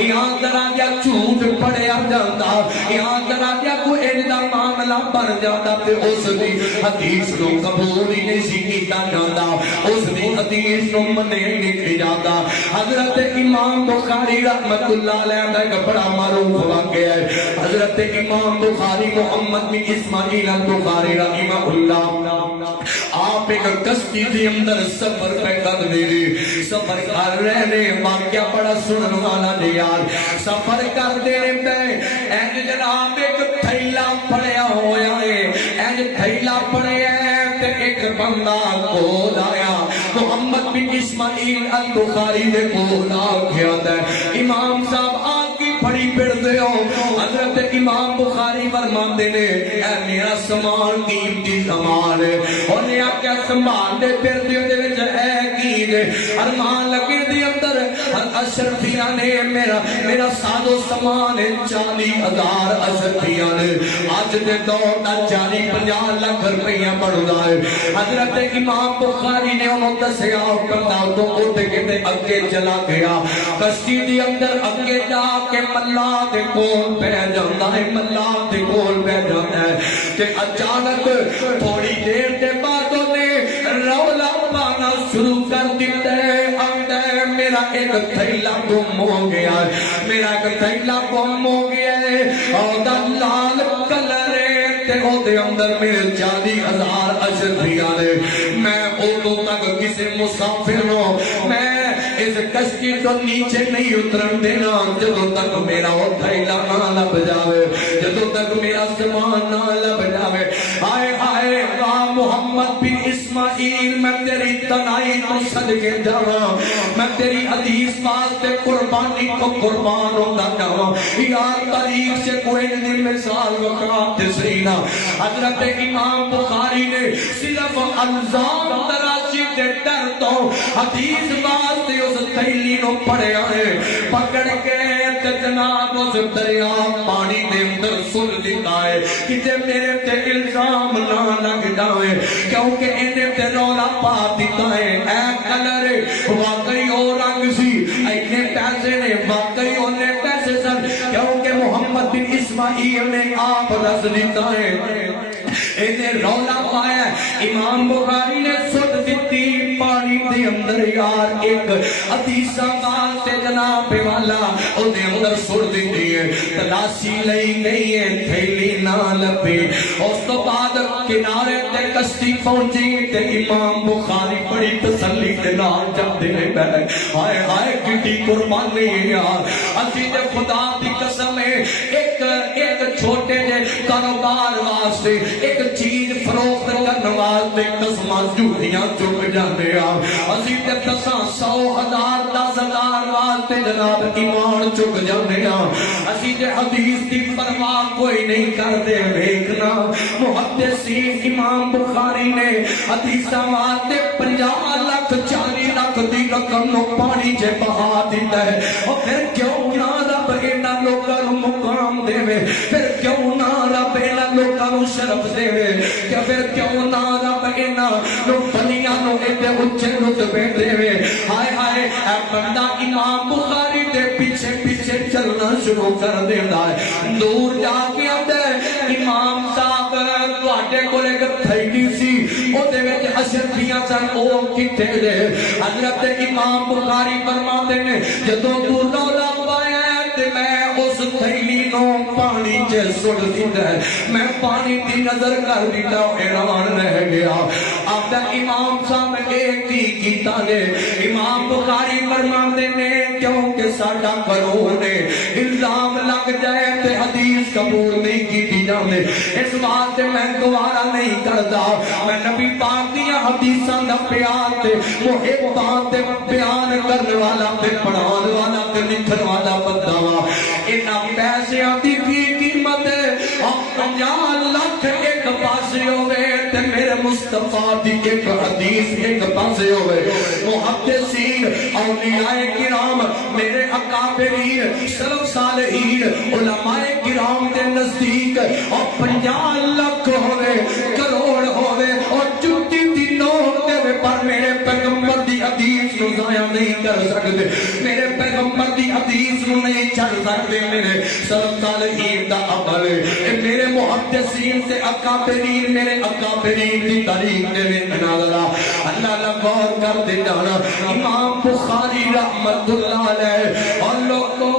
یا ذرا جا جھوٹ پڑیا جاندا یا ذرا جا کوئی ایدا معاملہ بن جاندا تے اس دی حدیث نو قبول ہی نہیں سی کیتا جاندا، اس دی حدیث نو منیا ہی نہیں جاندا۔ حضرت امام بخاری رحمت اللہ علیہ کا ایک بڑا معروف واقعہ ہے، حضرت امام بخاری محمد بن اسماعیل البخاری رحمہ اللہ آپ ایک کشتی کے اندر سفر پہ کر دے سفر کر رہے واقعہ بڑا سنن والا نے یار سفر کر دے پہ اینج جناب ایک تھیلا پڑیا ہویا ہے، اینج تھیلا پڑیا ہے تے ایک بندہ کول آیا محمد بن اسماعیل البخاری دے کول آ گیا ہے، امام صاحب آگ کی بڑی پھرتے ہو. حضرت امام بخاری فرماتے نے اے میرا سامان قیمتی سامان ہے. انہیں آکھیا سنبھال دے پھردے دے وچ ہے کی نے ارمان لگے دے اندر اشرفیاں نے میرا سادو سامان 40,000 اشرفیاں نے. اج دے دور دا 40-50 لاکھ روپیہ بندا ہے. حضرت امام بخاری نے انہوں دسیا کرتا تو اٹھ کے تے اگے چلا گیا. کشتی دی اندر اگے جا کے ملا دے کول بیٹھ جاندا ہے. ملا دے کول بیٹھ جاندا ہے تے اچانک تھوڑی دیر دے بعد انہیں رولا پانا شروع کر دیتا ہے. آندا ہے میرا ایک تھیلا گم ہو گیا ہے, میرا ایک تھیلا گم ہو گیا ہے. اور لال کلر تے او دے اندر میرے 40,000 اشرفیاں نے. میں ادو تک کسی مسافر نو میں اس کشتی تو نیچے نہیں اترن دینا جدو تک میرا وہ تھیلا نہ لب جاوے, جدو تک میرا سامان نہ لب جاوے. آئے آئے راہ محمد بن اسماعیل میں تیری تنائی تو صدقے جاواں, میں تیری حدیث واسطے قربانی کو قربان ہوتا جاواں. یا طریق سے کوئی نہیں مثال وقات سینا. حضرت امام بخاری نے صرف الزام تراشی کے ڈر تو حدیث واسطے اس تھیلی نو پڑھیا ہے. پکڑ کے جناب اس دریا پانی دے اندر سن دیتا ہے کہ جے میرے تے الزام نہ لگ جائے کیونکہ انہیں تے رولا پا دیتا ہے. اے کلر واقعی اور رنگ سی, اینے پیسے نے واقعی انہیں پیسے سن کیونکہ محمد بن اسماعیل نے آپ رس دیتا ہے. انہیں رولا پایا. امام بخاری نے سٹ دیتی پانی دے اندر یار ایک حدیثہ واسطے جناب والا انہیں اندر سٹ دیتی ہے. تلاشی لئی گئی ہے تھیلی نہ لبی. اس تو بعد کنارے تے کشتی پہنچی تے امام بخاری بڑی تسلی کے نال جب دے بیٹھے. ہائے ہائے کٹی قربانی یار. اسی تے خدا دی قسم ہے ایک چھوٹے جے کاروبار واسطے ایک چیز فروخت کرنے واسطے قسماں جھوٹیاں چک جاندے آ. اسی تے 100,000 10,000 واسطے جناب ایمان چک جاندے آ. اسی تے حدیث دی پرواہ کوئی نہیں کردے. ویکھنا محدثین امام بخاری نے حدیثاں واسطے 50 لاکھ 40 لاکھ دی رقم نو پانی چ بہا دیتا ہے. اور پھر کیوں نہ رب انہاں لوکاں نو مقام دے, پھر کیوں نہ رب انہاں لوکاں نو شرف دے, کہ پھر کیوں نہ رب انہاں نو بنیاں نو ایڈے اونچے رتبے دے. ہائے ہائے اے بندہ امام بخاری دے پیچھے پیچھے چلنا شروع کر دیندا ہے. دور جا کے آندا ہے امام صاحب تواڈے کول ایک تھیلی سی او دے وچ اشرفیاں سن او کتے دے. حضرت امام بخاری فرماتے نے جدوں تو رولا پایا تے میں اس تھیلی نو پانی چ سٹ دیتا ہے. میں پانی دی نظر کر دیتا حیران رہ گیا. آپدا امام صاحب ایک ہی کیتا نے. امام بخاری فرماتے نے کیونکہ ساڈا قانون ہے الزام لگ جائے تے حدیث قبول نہیں کی جاندے. اس واسطے میں گوارا نہیں کردا. میں نبی پاک دی حدیثاں دا پیار تے محبت تے بیان کرنے والا تے پڑھان والا تے لکھن والا بندہ وا. انہاں پیسیاں دی کی قیمت 50 لاکھ ایک پاسے ہوئے تے میرے مصطفیٰ دی ایک حدیث ایک پاسے ہوئے. محدثین اولیاء کرام میرے اکابرین سلف صالحین علماء کرام دے نزدیک اور 50 لاکھ ہوئے کروڑ ہوئے اور جھوٹی دی نوٹ دے پر میرے پیغمبر دی حدیث نو ضائع نہیں کر سکتے. میرے پیغمبر دی حدیث نو نہیں چھڑ سکتے. میرے سلف صالحین دا عمل میرے محدثین سے اکابرین میرے اکابرین دی تاریخ دے وچ اللہ غور کر دے جانا. امام بخاری رحمت اللہ علیہ اور لوگوں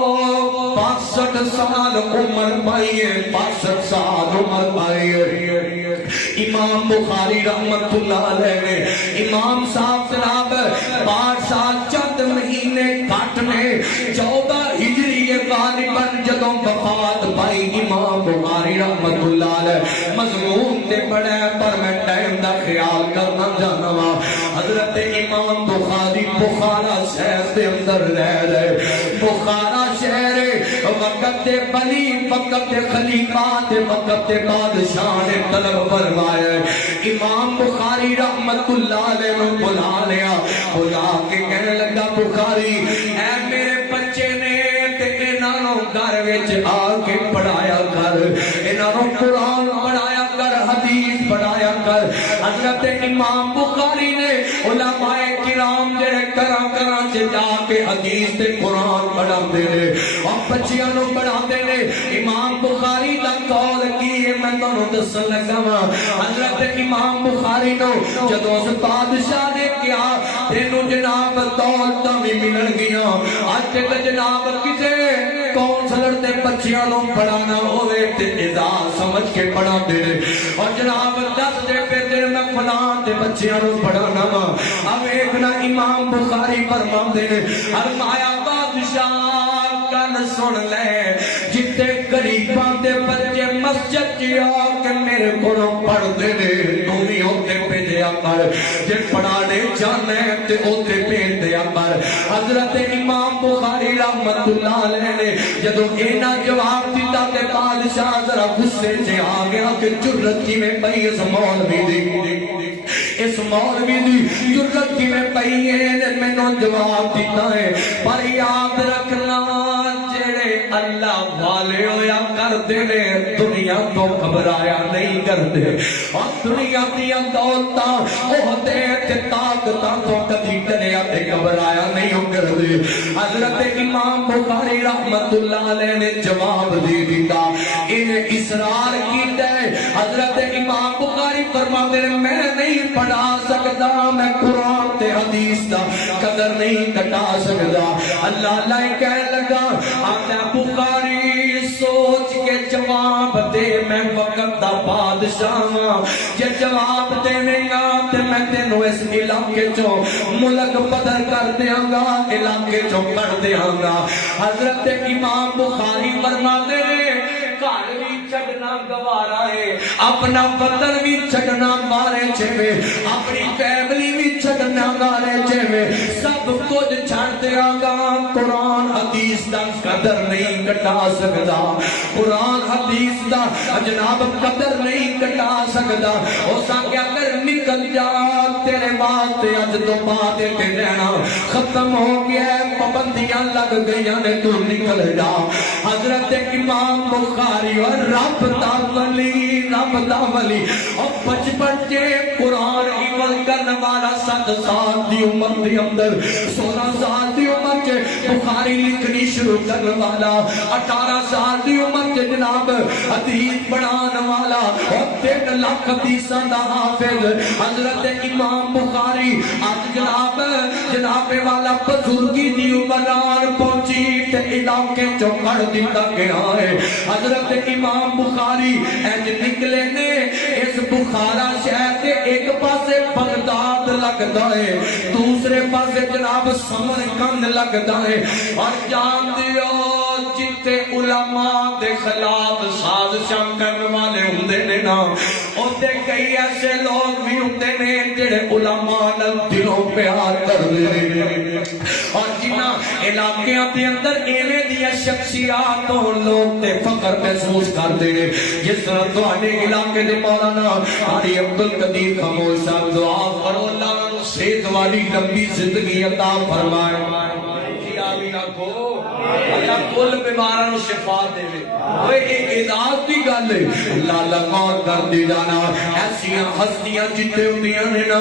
62 سال عمر پائی ہے, 62 سال عمر پائی ہے. امام بخاری رحمت اللہ علیہ امام صاحب جناب 5 سال چند مہینے کاٹنے 14 ہجری غالباً جدوں وفات پائی امام بخاری رحمت اللہ علیہ. مضمون تے بڑے پر میں ٹائم دا خیال کرنا جانا وا. حضرت امام بخاری بخارا شہر دے اندر رہ رہے. بخارا شہر وقت وقت ولی وقت خلیفہ تے وقت بادشاہ نے طلب فرمایا امام بخاری رحمت اللہ علیہ نو بلا لیا بلا کے کہنے لگا بخاری اے میرے بچے نے تے انہاں نو گھر وچ آ کے پڑھایا کر انہاں نو قرآن پڑھایا کر حدیث پڑھایا کر حضرت امام بخاری نے علماء کرام جڑے کراں چ جا کے حدیث تے قرآن پڑھاندے نے اور بچیاں نو پڑھاندے نے امام بخاری دا قول کی ہے میں تانوں دسن لگا وا حضرت امام بخاری نو جدوں اس بادشاہ نے کہا تینوں جناب دولت بھی ملن گیاں اج تے جناب کسے کونسلر تے بچیاں نو پڑھانا ہوے تے اعزاز سمجھ کے پڑھاندے نے اور جناب دس دے پہ تے میں فلاں تے بچیاں نو پڑھانا وا اب ایک نا امام بخاری فرماندے نے فرمایا بادشاہ گل سن لے جتے غریباں دے بچے مسجد چ آ کے میرے کولوں پڑھدے نے تو وی اوتے بھیجیا کر جے پڑھانے جانے تے اوتے بھیج دیا کر حضرت امام بخاری رحمت اللہ علیہ نے جدوں اینا جواب دیتا تے بادشاہ ذرا غصے سے آ گیا کہ جرت کی میں پئی اس مولوی دی اس مولوی دی جرت کی میں پئی ہے مینوں جواب دیتا ہے پر یاد رکھنا جڑے اللہ والے ہویا کردے نے دنیا تو گھبرایا نہیں کردے اور دنیا دیا دولتاں عہدے تے طاقتاں تو کبھی ڈریا تے گھبرایا نہیں کردے حضرت امام بخاری رحمت اللہ علیہ نے جواب دے دیتا انہیں اصرار کیتا ہے حضرت امام بخاری فرماتے ہیں میں نہیں پڑھا سکتا میں قرآن تے حدیث دا قدر نہیں کٹا سکتا اللہ اللہ کہہ لگا آتا بخاری سوچ کے جواب دے میں وقت دا بادشاہ ہاں جے جواب دینے گا تے میں تینوں اس علاقے چوں ملک بدر کر دیاں گا علاقے چوں کر دیاں گا حضرت امام بخاری فرماتے ہیں گھر بھی چھڈنا گوارا ہے اپنا وطن بھی چھڈنا مارے چھوے اپنی فیملی بھی چھڈنا گارے چھوے سب کچھ چھڑ دیا گا قرآن حدیث دا قدر نہیں کٹا سکتا قرآن حدیث دا جناب قدر نہیں کٹا سکتا ہو سکیا کر نکل جا تیرے واسطے اج تو بعد تے رہنا ختم ہو گیا پابندیاں لگ گئیاں نے تو نکل جا حضرت امام بخاری اور رب دا ولی اور بچپن کے قرآن عمل کرنے والا 7 سال دی عمر دی اندر 16 سال دی عمر کے بخاری لکھنی شروع کرنے والا 18 سال دی عمر کے جناب حدیث پڑھانے والا اور 3 لاکھ حدیثاں دا حافظ حضرت امام بخاری آج جناب والا بزرگی دی عمران پہنچی تے علاقے چو کر دیتا گیا ہے حضرت امام بخاری ایج نکلے نے اس بخارا شہر کے ایک پاسے بغداد لگتا ہے دوسرے پاسے جناب سمرقند لگتا ہے اور جان دیو جتے علماء دے خلاف سازشاں کرنے والے ہوندے نے نا اوتے کئی ایسے لوگ بھی ہوندے نے جڑے علماء نال دلوں پیار کردے نے اور جنہاں علاقیاں دے اندر ایویں دیاں شخصیات ہون لوگ تے فخر محسوس کردے نے جس طرح تواڈے علاقے دے مولانا قاری عبدالقدیر خاموش صاحب دعا کرو اللہ صحت والی لمبی زندگی عطا فرمائے آمین آکھو اللہ کل بیماراں نوں شفا دے اوے اعزاز دی گل ہے اللہ غور کر دی جانا ایسیاں ہستیاں جتے ہوندیاں نے نا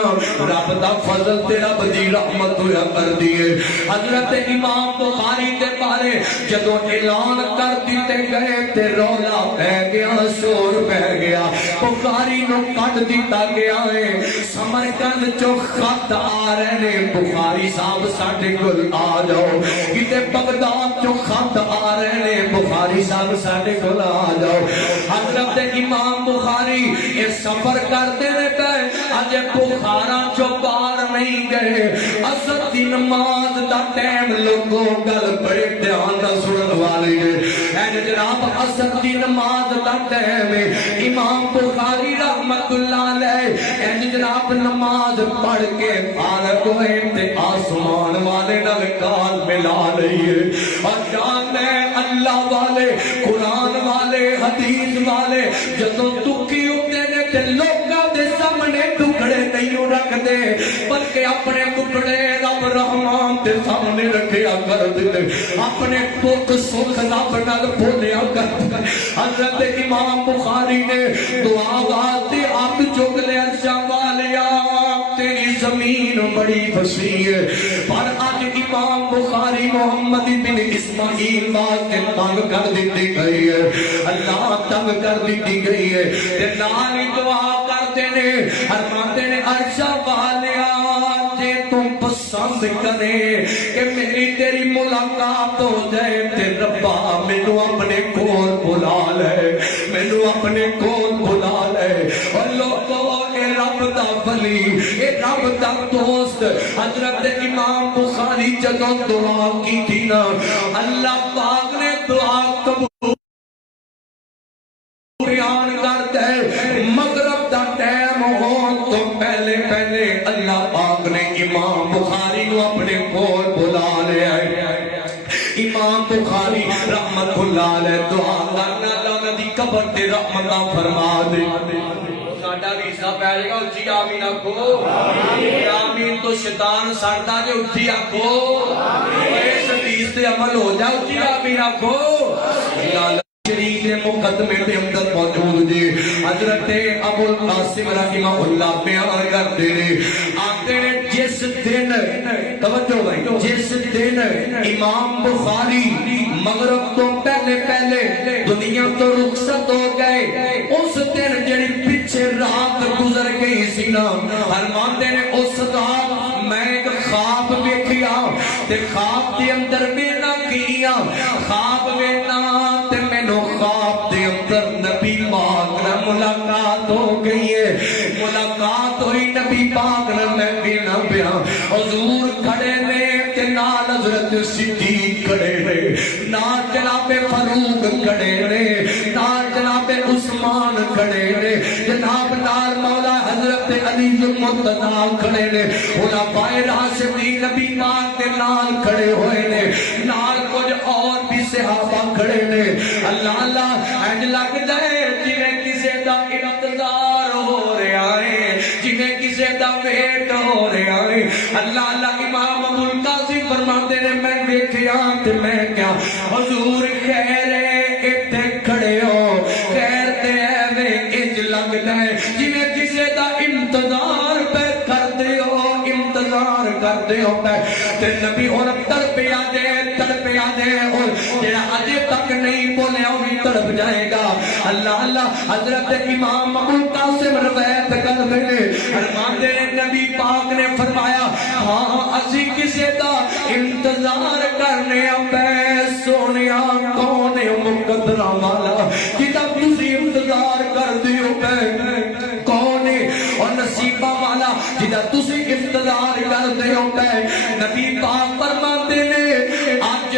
رب دا فضل تے رب دی رحمت ہویا کردی ہے حضرت امام بخاری دے بارے جدوں اعلان کر دیتے گئے تے رولا پہ گیا شور پہ گیا بخاری نو کٹ دیتا گیا ہے سمرقند چوں خط آ رہے نے بخاری صاحب ساڈے کول آ جاؤ کتے بغداد جو خط آ رہے نے بخاری صاحب ساڈے کول آ جاؤ حضرت امام بخاری یہ سفر کرتے رہتا ہے اج بخارا جو باہر نہیں گئے اثر دی نماز دا ٹائم لوگوں گل بڑے دھیان نال سنن والے اے جناب اثر دی نماز دا ٹائم امام بخاری رحمت اللہ علیہ اے جناب نماز پڑھ کے فارغ ہوئے تے آسمان والے نال کال ملا لئیے اور جان ہے اللہ والے جدوں دکھی ہوتے نے تے لوکاں دے سامنے ٹکڑے نہیں رکھدے بلکہ اپنے ٹکڑے رب رحمان دے سامنے رکھیا کر دے اپنے دکھ سکھ رب نال بولیا کر دے حضرت امام بخاری نے دعا واسطے ہاتھ چک لے عرش والیا تیری زمین بڑی وسیع ہے پر اج امام بخاری محمد بن اسماعیل واسطے تنگ کر دیتی گئی ہے اللہ تنگ کر دیتی گئی ہے تے نال ہی دعا کرتے نے فرماتے نے عرش والیا جے تم پسند کرے کہ میری تیری ملاقات ہو جائے تے ربا مینوں اپنے کول بلا لے مینوں اپنے کول بلا لے اور لوگوں اے رب دا ولی اے رب دا دوست حضرت امام بخاری جدوں دعا کی تھی نا اللہ پاک نے دعا قبول بیان کرتا ہے مغرب دا ٹائم ہون تو پہلے پہلے اللہ پاک نے امام بخاری کو اپنے کول بلا لیا امام بخاری رحمت اللہ علیہ دعا کرنا اللہ دی قبر تے رحمتاں فرما دے ساڈا ویزا پے جائے گا اچھی آمین آکھو آمین تو شیطان سڑدا جے اٹھی آکھو اس حدیث تے عمل ہو جائے اچھی آمین آکھو شریف کے مقدمے کے اندر موجود جی حضرت ابو القاسم رحمہ اللہ بیان کرتے ہیں آتے ہیں جس دن توجہ بھائی جس دن امام بخاری مغرب تو پہلے پہلے دنیا تو رخصت ہو گئے اس دن جڑی پیچھے رات گزر گئی سی نا فرماتے ہیں اس رات میں ایک خواب دیکھیا تے خواب کے اندر میں نہ کیا خواب میں نہ تے میں نو خواب دے اندر نبی پاک نہ ملاقات ہو گئی ہے ملاقات ہوئی نبی پاک نہ میں بھی نہ پیا حضور کھڑے نے تے نال حضرت صدیق کھڑے نے نال جناب فاروق کھڑے نے نال جناب عثمان کھڑے نے جناب نال مولا حضرت علی المرتضی کھڑے نے خلفائے راشدین نبی پاک کے نال کھڑے ہوئے نے نال کچھ اور بھی صحابہ کھڑے نے اللہ اللہ اج لگ جائے جنہیں کسے دا انتظار ہو رہا ہے جنہیں کسے دا ویٹ ہو رہا ہے اللہ اللہ امام ابو القاسم فرماتے نے میں دیکھیا تے میں کیا حضور خیر ہے ایتھے کھڑے ہو خیر تے ایویں انج لگ جائے جنہیں کسے دا انتظار پہ کردے ہو انتظار کردے ہو پہ تے نبی اور تڑپیا دے اور جڑا اجے تک نہیں بولیا وہی تڑپ جائے گا اللہ اللہ حضرت امام ابو القاسم روایت کرتے ہیں فرماتے ہیں نبی پاک نے فرمایا ہاں اسی کسے دا انتظار کرنے پہ سونیا کون ہے مقدرہ والا جدا تسی انتظار کر دیو پہ کون ہے اور نصیبہ والا جدا تسی انتظار کر دیو پہ نبی پاک فرماتے ہیں آج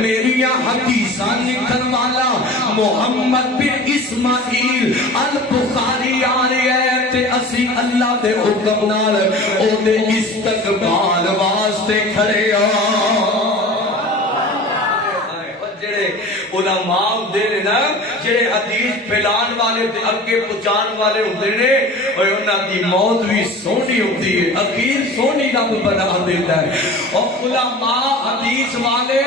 میری حدیثہ لکھن والا محمد بن اسماعیل البخاری آ رہے ہیں تے اسی اللہ دے حکم نال او دے استقبال واسطے کھڑے ہاں علماء دے نا جڑے حدیث پھیلان والے تے اگے پہنچان والے ہوندے نے اور انہاں دی موت بھی سونی ہوندی ہے اخیر سونی رب بنا دیتا ہے اور علماء حدیث والے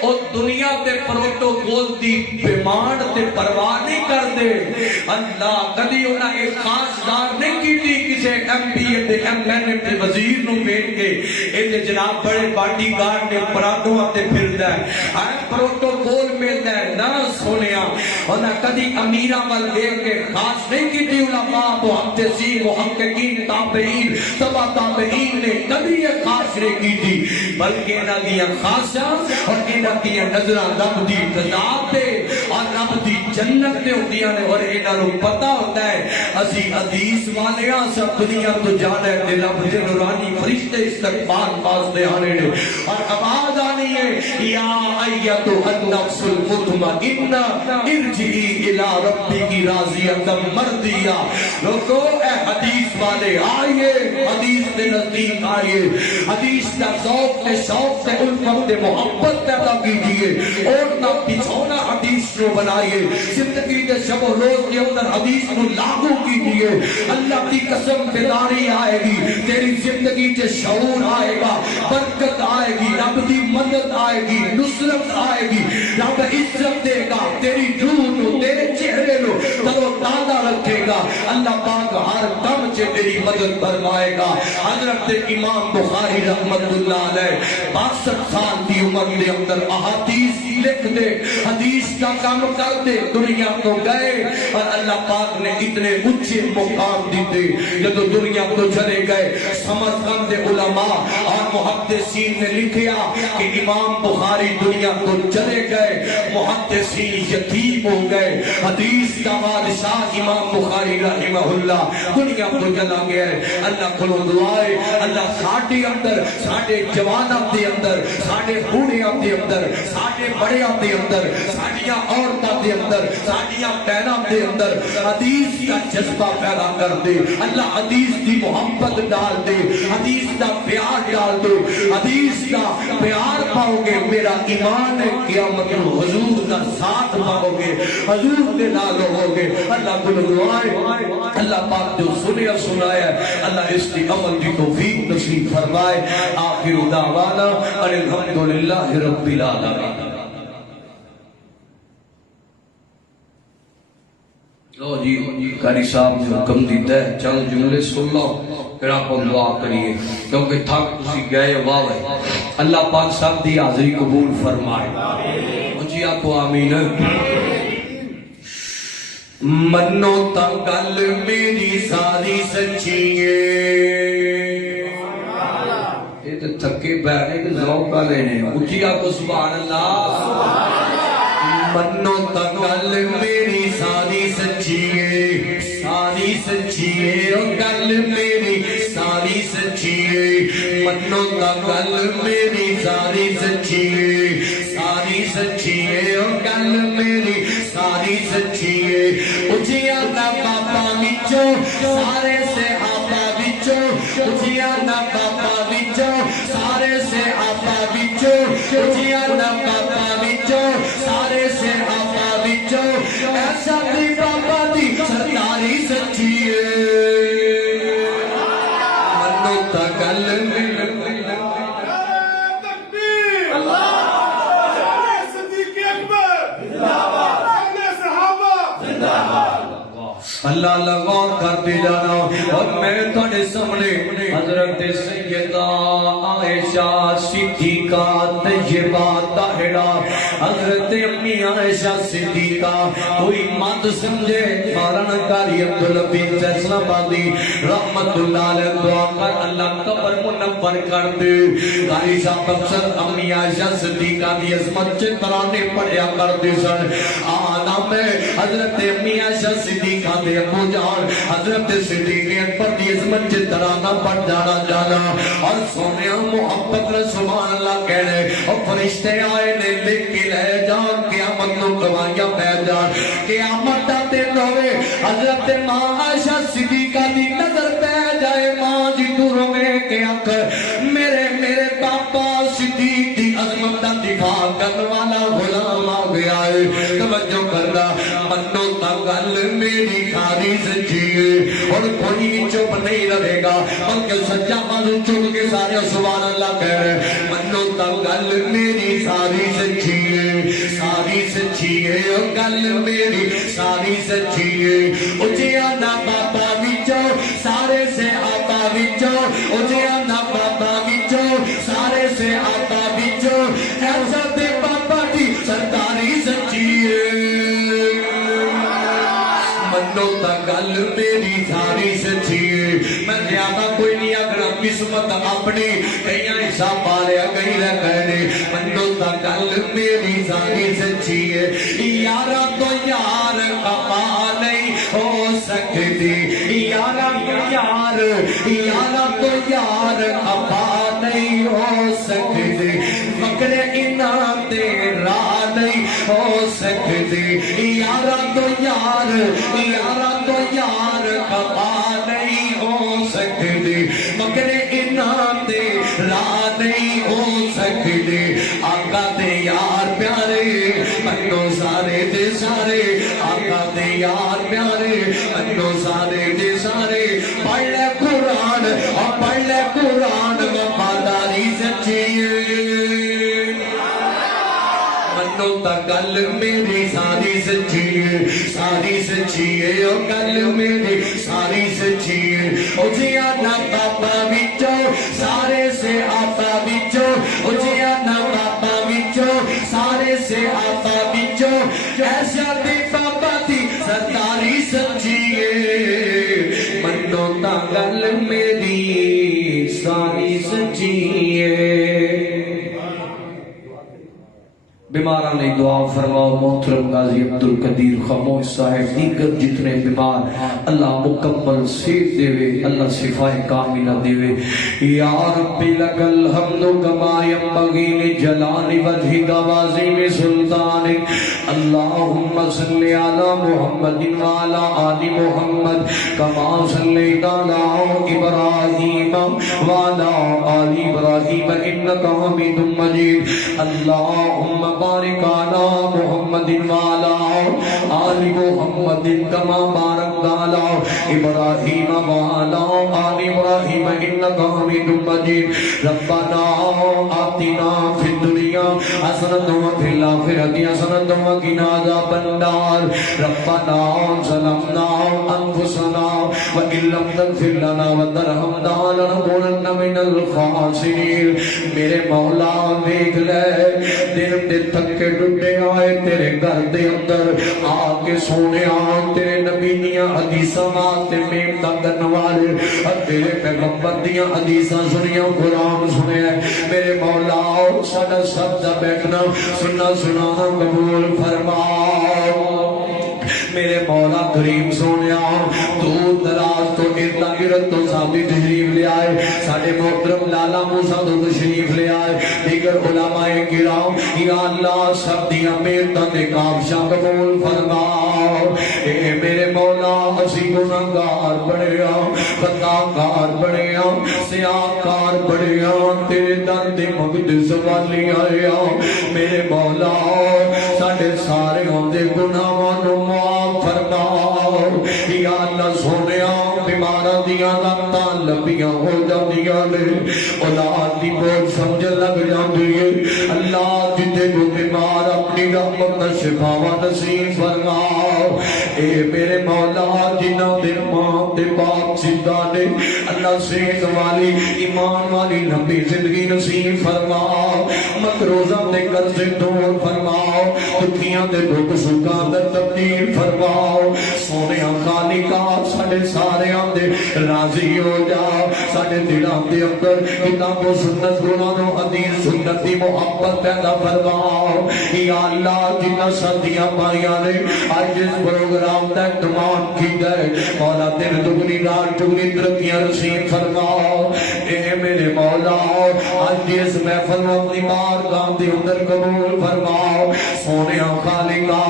اور دنیا تے پروٹوکول دی ڈیمانڈ تے پرواہ نہیں کردے اللہ کدی انہاں ایک خاص دار نہیں کیتی کسے ایم پی تے ایم این اے تے وزیر نو بھیج کے اے تے جناب بڑے باڈی گارڈ نے پرادوں تے پھردا ہے ہر پروٹوکول ملدا ہے نہ سنیا اور نہ کدی امیرہ وال دیکھ کے خاص نہیں کی تھی علماء محدثین محققین تابعین تبع تابعین نے کبھی یہ خاص نہیں کی تھی بلکہ انہاں دیاں خاصاں اور انہاں دیاں نظراں رب دی ذات تے اور رب دی جنت تے ہوندیاں نے اور انہاں نوں پتہ ہوتا ہے اسی حدیث والیاں سب دنیا تو جانا ہے رب دے نورانی فرشتے استقبال واسطے آنے نے اور آواز آنی ہے یا ایتھو النفس المطمئنہ ارجعی الی ربک راضیۃ مرضیہ لوگو اے حدیث والے آئیے حدیث کے نزدیک آئیے حدیث کا ذوق تے شوق تے الفت تے محبت پیدا کیجئے اور نہ پچھونا حدیث کو بنائیے زندگی کے شب و روز کے اندر حدیث کو لاگو کیجئے اللہ کی قسم بیداری آئے گی تیری زندگی کے شعور آئے گا برکت آئے گی رب دی مدد آئے گی نصرت آئے گی رب عزت دے گا تیری روح نو تیرے چہرے نو تر و تازہ رکھے گا اللہ پاک ہر دم سے تیری مدد فرمائے گا حضرت امام بخاری رحمت اللہ علیہ 62 سال کی عمر کے اندر احادیث لکھ دے حدیث کا کام کر دے دنیا کو گئے اور اللہ پاک نے اتنے اونچے مقام دیتے جب دنیا کو چلے گئے سمرقند علماء اور محدثین نے لکھیا کہ امام بخاری دنیا کو چلے گئے محدثین یتیم ہو گئے حدیث کا بادشاہ امام بخاری رحمہ اللہ دنیا کو چلا گیا ہے اللہ کو دعائے اللہ ساڑھے اندر ساڑھے جوانہ دے اندر ساڑھے بوڑھیاں دے اندر ساڑھے بڑیاں دے اندر ساڑھیاں عورتاں دے اندر ساڑھیاں پینا دے اندر حدیث کا جذبہ پیدا کر دے اللہ حدیث کی محبت ڈال دے حدیث کا پیار ڈال دے حدیث کا پیار پاؤ گے میرا ایمان ہے قیامت حضور کا ساتھ پاؤ گے حضور کے نال ہو گے اللہ کو دعائے اللہ پاک جو سنے اور سنایا اللہ اس کی عمل کی توفیق نصیب فرمائے آخر دعوانا ان الحمدللہ رب العالمین لو جی قاری صاحب نے حکم دیتا ہے چند جملے سن لو پھر آپ دعا کریے کیونکہ تھک تسی گئے واہ اللہ پاک صاحب دی حاضری قبول فرمائے جی آپ کو آمین منو تا گل میری ساری سچی یہ تو تھکے بیٹھے کہ ذوق کا لینے اٹھی آپ کو سبحان اللہ منو تا گل میری ساری سچی ہے ساری سچی ہے گل میری ساری سچی ہے منو تا گل میری ساری سچی ہے ساری سچی ہے گل میری ساری سچی ہے اجیا نہ بابا وچوں سارے سے آپا وچوں اجیا نہ بابا وچوں سارے سے آپا وچوں اجیا نہ بابا وچوں سارے سے آپا وچوں ایسا دی بابا دی سرکاری سچی ہے منو تا گل اللہ لگا کرتے جانا اور میں تھوڑے سامنے حضرت سیدہ عائشہ صدیقہ طیبہ طاہرہ حضرت امی عائشہ صدیقہ کوئی مت سمجھے مارن کاری عبدالحفیظ فیصلہ بادی رحمت اللہ علیہ دعا کر اللہ قبر منور کر دے قاری صاحب اکثر امی عائشہ صدیقہ دی عظمت سے ترانے پڑھیا کرتے سن آنا میں حضرت امی عائشہ صدیقہ دے ابو جان حضرت صدیق اکبر دی عظمت سے ترانہ پڑھ جانا اور سونیا محبت سبحان اللہ کہنے اور فرشتے آئے نے لکھ کے لے جان قیامت نو گواہیاں پہ جان قیامت دا دن ہوئے حضرت ماں عائشہ صدیقہ دی نظر پہ جائے ماں جی تو روے کہ آنکھ میرے پاپا صدیق دی عظمت دا دکھا کرنے والا غلام آ گیا ہے توجہ کرنا منو تا گل میری کھاری سچی ہے اور کوئی بھی چپ نہیں رہے گا بلکہ سچا بازو چپ کے سارے سبحان اللہ کہہ رہے منو تا گل میری ساری سچی ہے ساری سچی ہے گل میری ساری سچی ہے اجیا نہ بابا وچوں سارے سے آپا وچوں اجیا نہ بابا وچوں سارے سے آپا وچوں ایسا دے بابا دی سرکاری سچی ہے منو تا گل میری ساری سچی ہے میں زیادہ کوئی نہیں اگر قسمت اپنی کئی حساب پالیا کہیں رہ گئے منو تا گل میری ساری سچی ہے یارا تو یار خفا نہیں ہو سکتی یارا تو یار خفا نہیں ہو سکتی مگر انہاں تیرا نہیں ہو سکتی یارا تو یار خفا نہیں ہو سکتی مگر انہاں تیرا نہیں ہو سکتی آقا دے یار پیارے منو سارے دے منو سارے دے سارے پڑھ لے قرآن اور پڑھ لے قرآن وفاداری سچی منو تا گل میری ساری سچی ساری سچی او گل میری ساری سچی او جیا نا پاپا وچوں سارے سے آپا وچوں او جیا نا پاپا وچوں سارے سے آپا وچوں ایسا دی پاپا دی ستاری سچی منو تا گل میری ساری سچی بیماران نے دعا فرماؤ محترم غازی عبدالقدیر خاموش صاحب دیگر جتنے بیمار اللہ مکمل صحت دے وے اللہ شفائے کاملہ دے وے یا رب لک الحمد کما ینبغی لجلال وجہک وعظیم سلطانک اللہم صلی علی محمد وعلی آل محمد کما صلیت علی ابراہیم وعلی آل ابراہیم انک حمید مجید اللہم بارک علی محمد وعلی آل محمد کما بارکت علی ابراہیم وعلی آل ابراہیم انک حمید مجید ربنا آتنا فی الدنیا حسنۃ وفی الآخرۃ حسنۃ وقنا عذاب النار ربنا ظلمنا انفسنا وان لم تغفر لنا وترحمنا لنکونن من الخاسرین میرے مولا دیکھ لے دل تھکے ٹوٹے آئے تیرے گھر دے اندر آ کے سونے تیرے نبی دیاں حدیثاں واسطے محنت کرن والے تیرے پیغمبر دیاں حدیثاں سنیاں قرآن سنیا میرے مولا ساڈا سب دا بیٹھنا سننا سنانا قبول فرما میرے مولا کریم سونیا دور دراز تو ارد گرد تو سامنے تشریف لے آئے ساڑھے محترم لالا موسیٰ تو تشریف لے آئے دیگر علماء کرام یا اللہ سب دیا میرتا دے کابشاں قبول فرماؤ اے میرے مولا اسی گناہگار بڑے خطاکار بڑے سیاہکار بڑے تیرے درد مقدس والی آئے میرے مولا ساڑھے سارے ہوندے گناہوں معاف فرماؤ یا اللہ سونیا بیمارہ دیاں لگتا لبیاں ہو جاندیاں نے اولاد دی بہت سمجھ لگ جاندی ہے اللہ جتے کو بیمار اپنی رحمت شفاوہ نصیب فرماؤ اے میرے مولا جنہ دے ماں دے باپ زندہ نے اللہ صحت والی ایمان والی لمبی زندگی نصیب فرماؤ مکروزہ دے قرض دور فرماؤ دکھیاں دے دکھ سکھا در تبدیل فرماؤ سونے خالقہ ساڑھے سارے آندے راضی ہو جا ساڑھے دلان دے اندر کتاب و سنت قرآن و حدیث سنت دی محبت پیدا فرماؤ یا اللہ جنہ صدیاں پائیاں نے آج جس پروگرام دا اہتمام کی گئے مولا تیرے دگنی رات دگنی ترقیاں رسید فرماؤ اے میرے مولا آج جس محفل و اپنی بارگاہ دے اندر قبول فرماؤ سونے خالقہ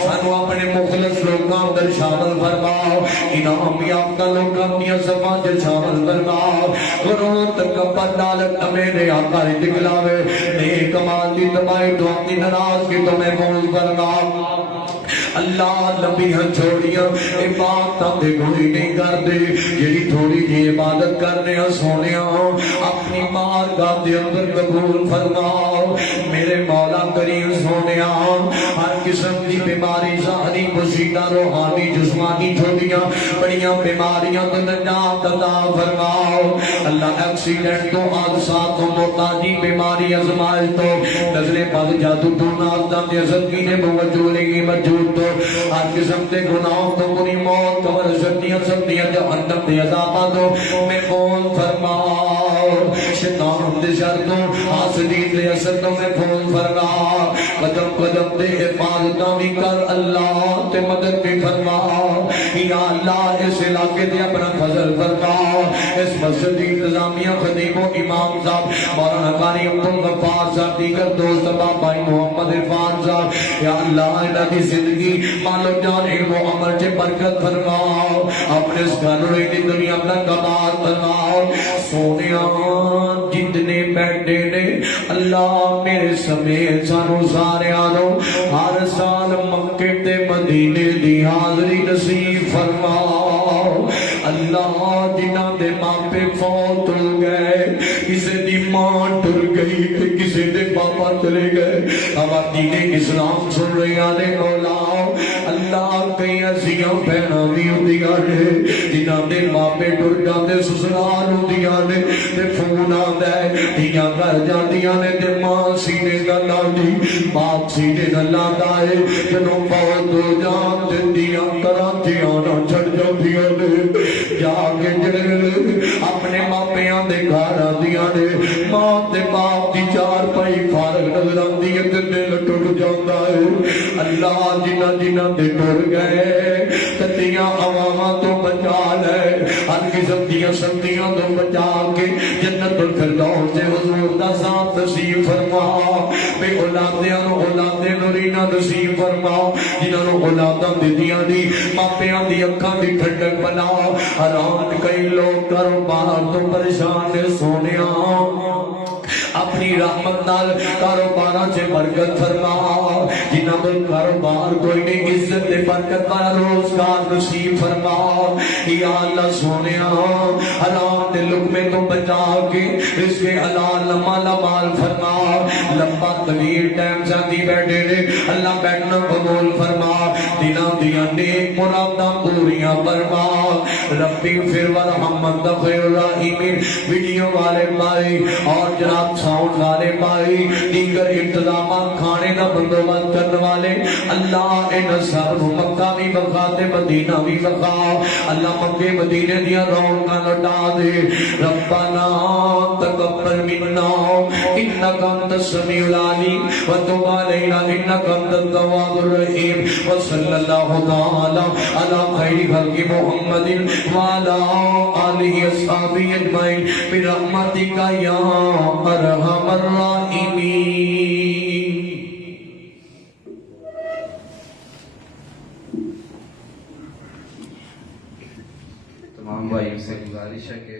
سانو اپنے مخلص لوگاں اندر شامل فرماؤ انعام یافتہ لوگاں دیا زبان جل شامل فرماؤ قرون تک پردالت میرے آقا دکھلاوے نیک مال دی تباہی تو اپنی نراز کی تو محفوظ فرماؤ اللہ لمبی چھوڑیاں عبادت دے گھوڑی نہیں کر دے جیڑی تھوڑی جی عبادت کرنے سونے اپنی بارگاہ دے اندر قبول فرماؤ میرے مولا کریم سونے ہر قسم کی بیماری ظاہری پوشیدہ روحانی جسمانی چھوڑیاں بڑیاں بیماریاں تو نجات عطا فرماؤ اللہ ایکسیڈنٹ تو حادثات تو محتاجی بیماری ازمائش تو نزل پاک جادو تو نازدہ دے زندگی موجودی موجود تو ہر قسم دے گناہوں تو بری موت تو رشدیاں سبدیاں جہنم دے عذابہ تو میں فون فرماؤ شیطان دے شرطوں حاسدین دے اثر تو میں فون فرماؤ قدم قدم دے حفاظتاں بھی کر اللہ تے مدد بھی فرماؤ یا اللہ اس علاقے دے اپنا فضل فرماؤ اس مسجد انتظامیہ خدیم و امام صاحب مولانا قاری عبدالغفار صاحب دیگر دوست بھائی محمد عرفان صاحب یا اللہ انہاں دی زندگی مالو جان علم و عمل سے برکت فرماؤ اپنے اس گھر روئی دی دنیا اپنا کمال فرماؤ سونے جتنے بیٹھے نے اللہ میرے سمیت سانو سارے آنو ہر سال مکے تے مدینے دی حاضری نصیب فرماؤ ماں ٹر گئی تے کسے دے پاپا چلے گئے خواتین اسلام سن رہی آنے مولا اللہ کئی ایسیاں بہناں بھی ہوندیاں نے جنہاں دے ماپے ٹر جاندے سسرال ہوندیاں نے تے فون آندا ہے دھیاں گھر جاندیاں نے تے ماں سینے نال لاندی باپ سینے نال لاندا ہے جنوں فوت ہو جان تے دھیاں کراچیاں نال چھڑ جاندیاں نے جا کے جڑے اپنے ماپیاں دے گھر آندیاں نے ماں تے باپ دی چار پائی فارغ نظر آندی ہے تے دل ٹوٹ جاندا ہے اللہ جنہاں جنہاں تے ٹر گئے تتیاں ہواواں تو بچا لے ہر قسم دیاں سختیاں تو بچا کے جنت الفردوس سے حضور دا ذات نصیب فرما بے اولادیاں نو اولاد نورینہ نصیب فرما جنہاں نو اولاداں دتیاں دی ماپیاں دی اکھاں دی ٹھنڈک بنا حرام کئی لوگ کاروبار تو پریشان نے سونیا اپنی رحمت نال کاروباراں سے برکت فرما جنہاں کو کاروبار کوئی نہیں عزت دے برکت والا روزگار نصیب فرما یا اللہ سونیا حرام دے لقمے تو بچا کے رزق حلال مالا مال فرما لمبا طویل ٹائم ساتھی بیٹھے نے اللہ بیٹھنا قبول فرما دنوں دیاں نیک مراداں پوریاں فرما ربی پھر ورحم انت خیر الراحمین ویڈیو والے بھائی اور جناب ساؤنڈ والے بھائی دیگر انتظامات کھانے کا بندوبست کرنے والے اللہ ان سب مکہ بھی بخا تے مدینہ بھی بخا اللہ مکے مدینے دیا رونقاں لٹا دے ربنا تقبل منا انک انت السمیع العلیم وتب علینا انک انت التواب الرحیم وصلی اللہ تعالی علی خیر خلق محمد وعلی آلہ اصحابہ اجمعین برحمتک یا ارحم الراحمین۔ تمام بھائیوں سے گزارش ہے کہ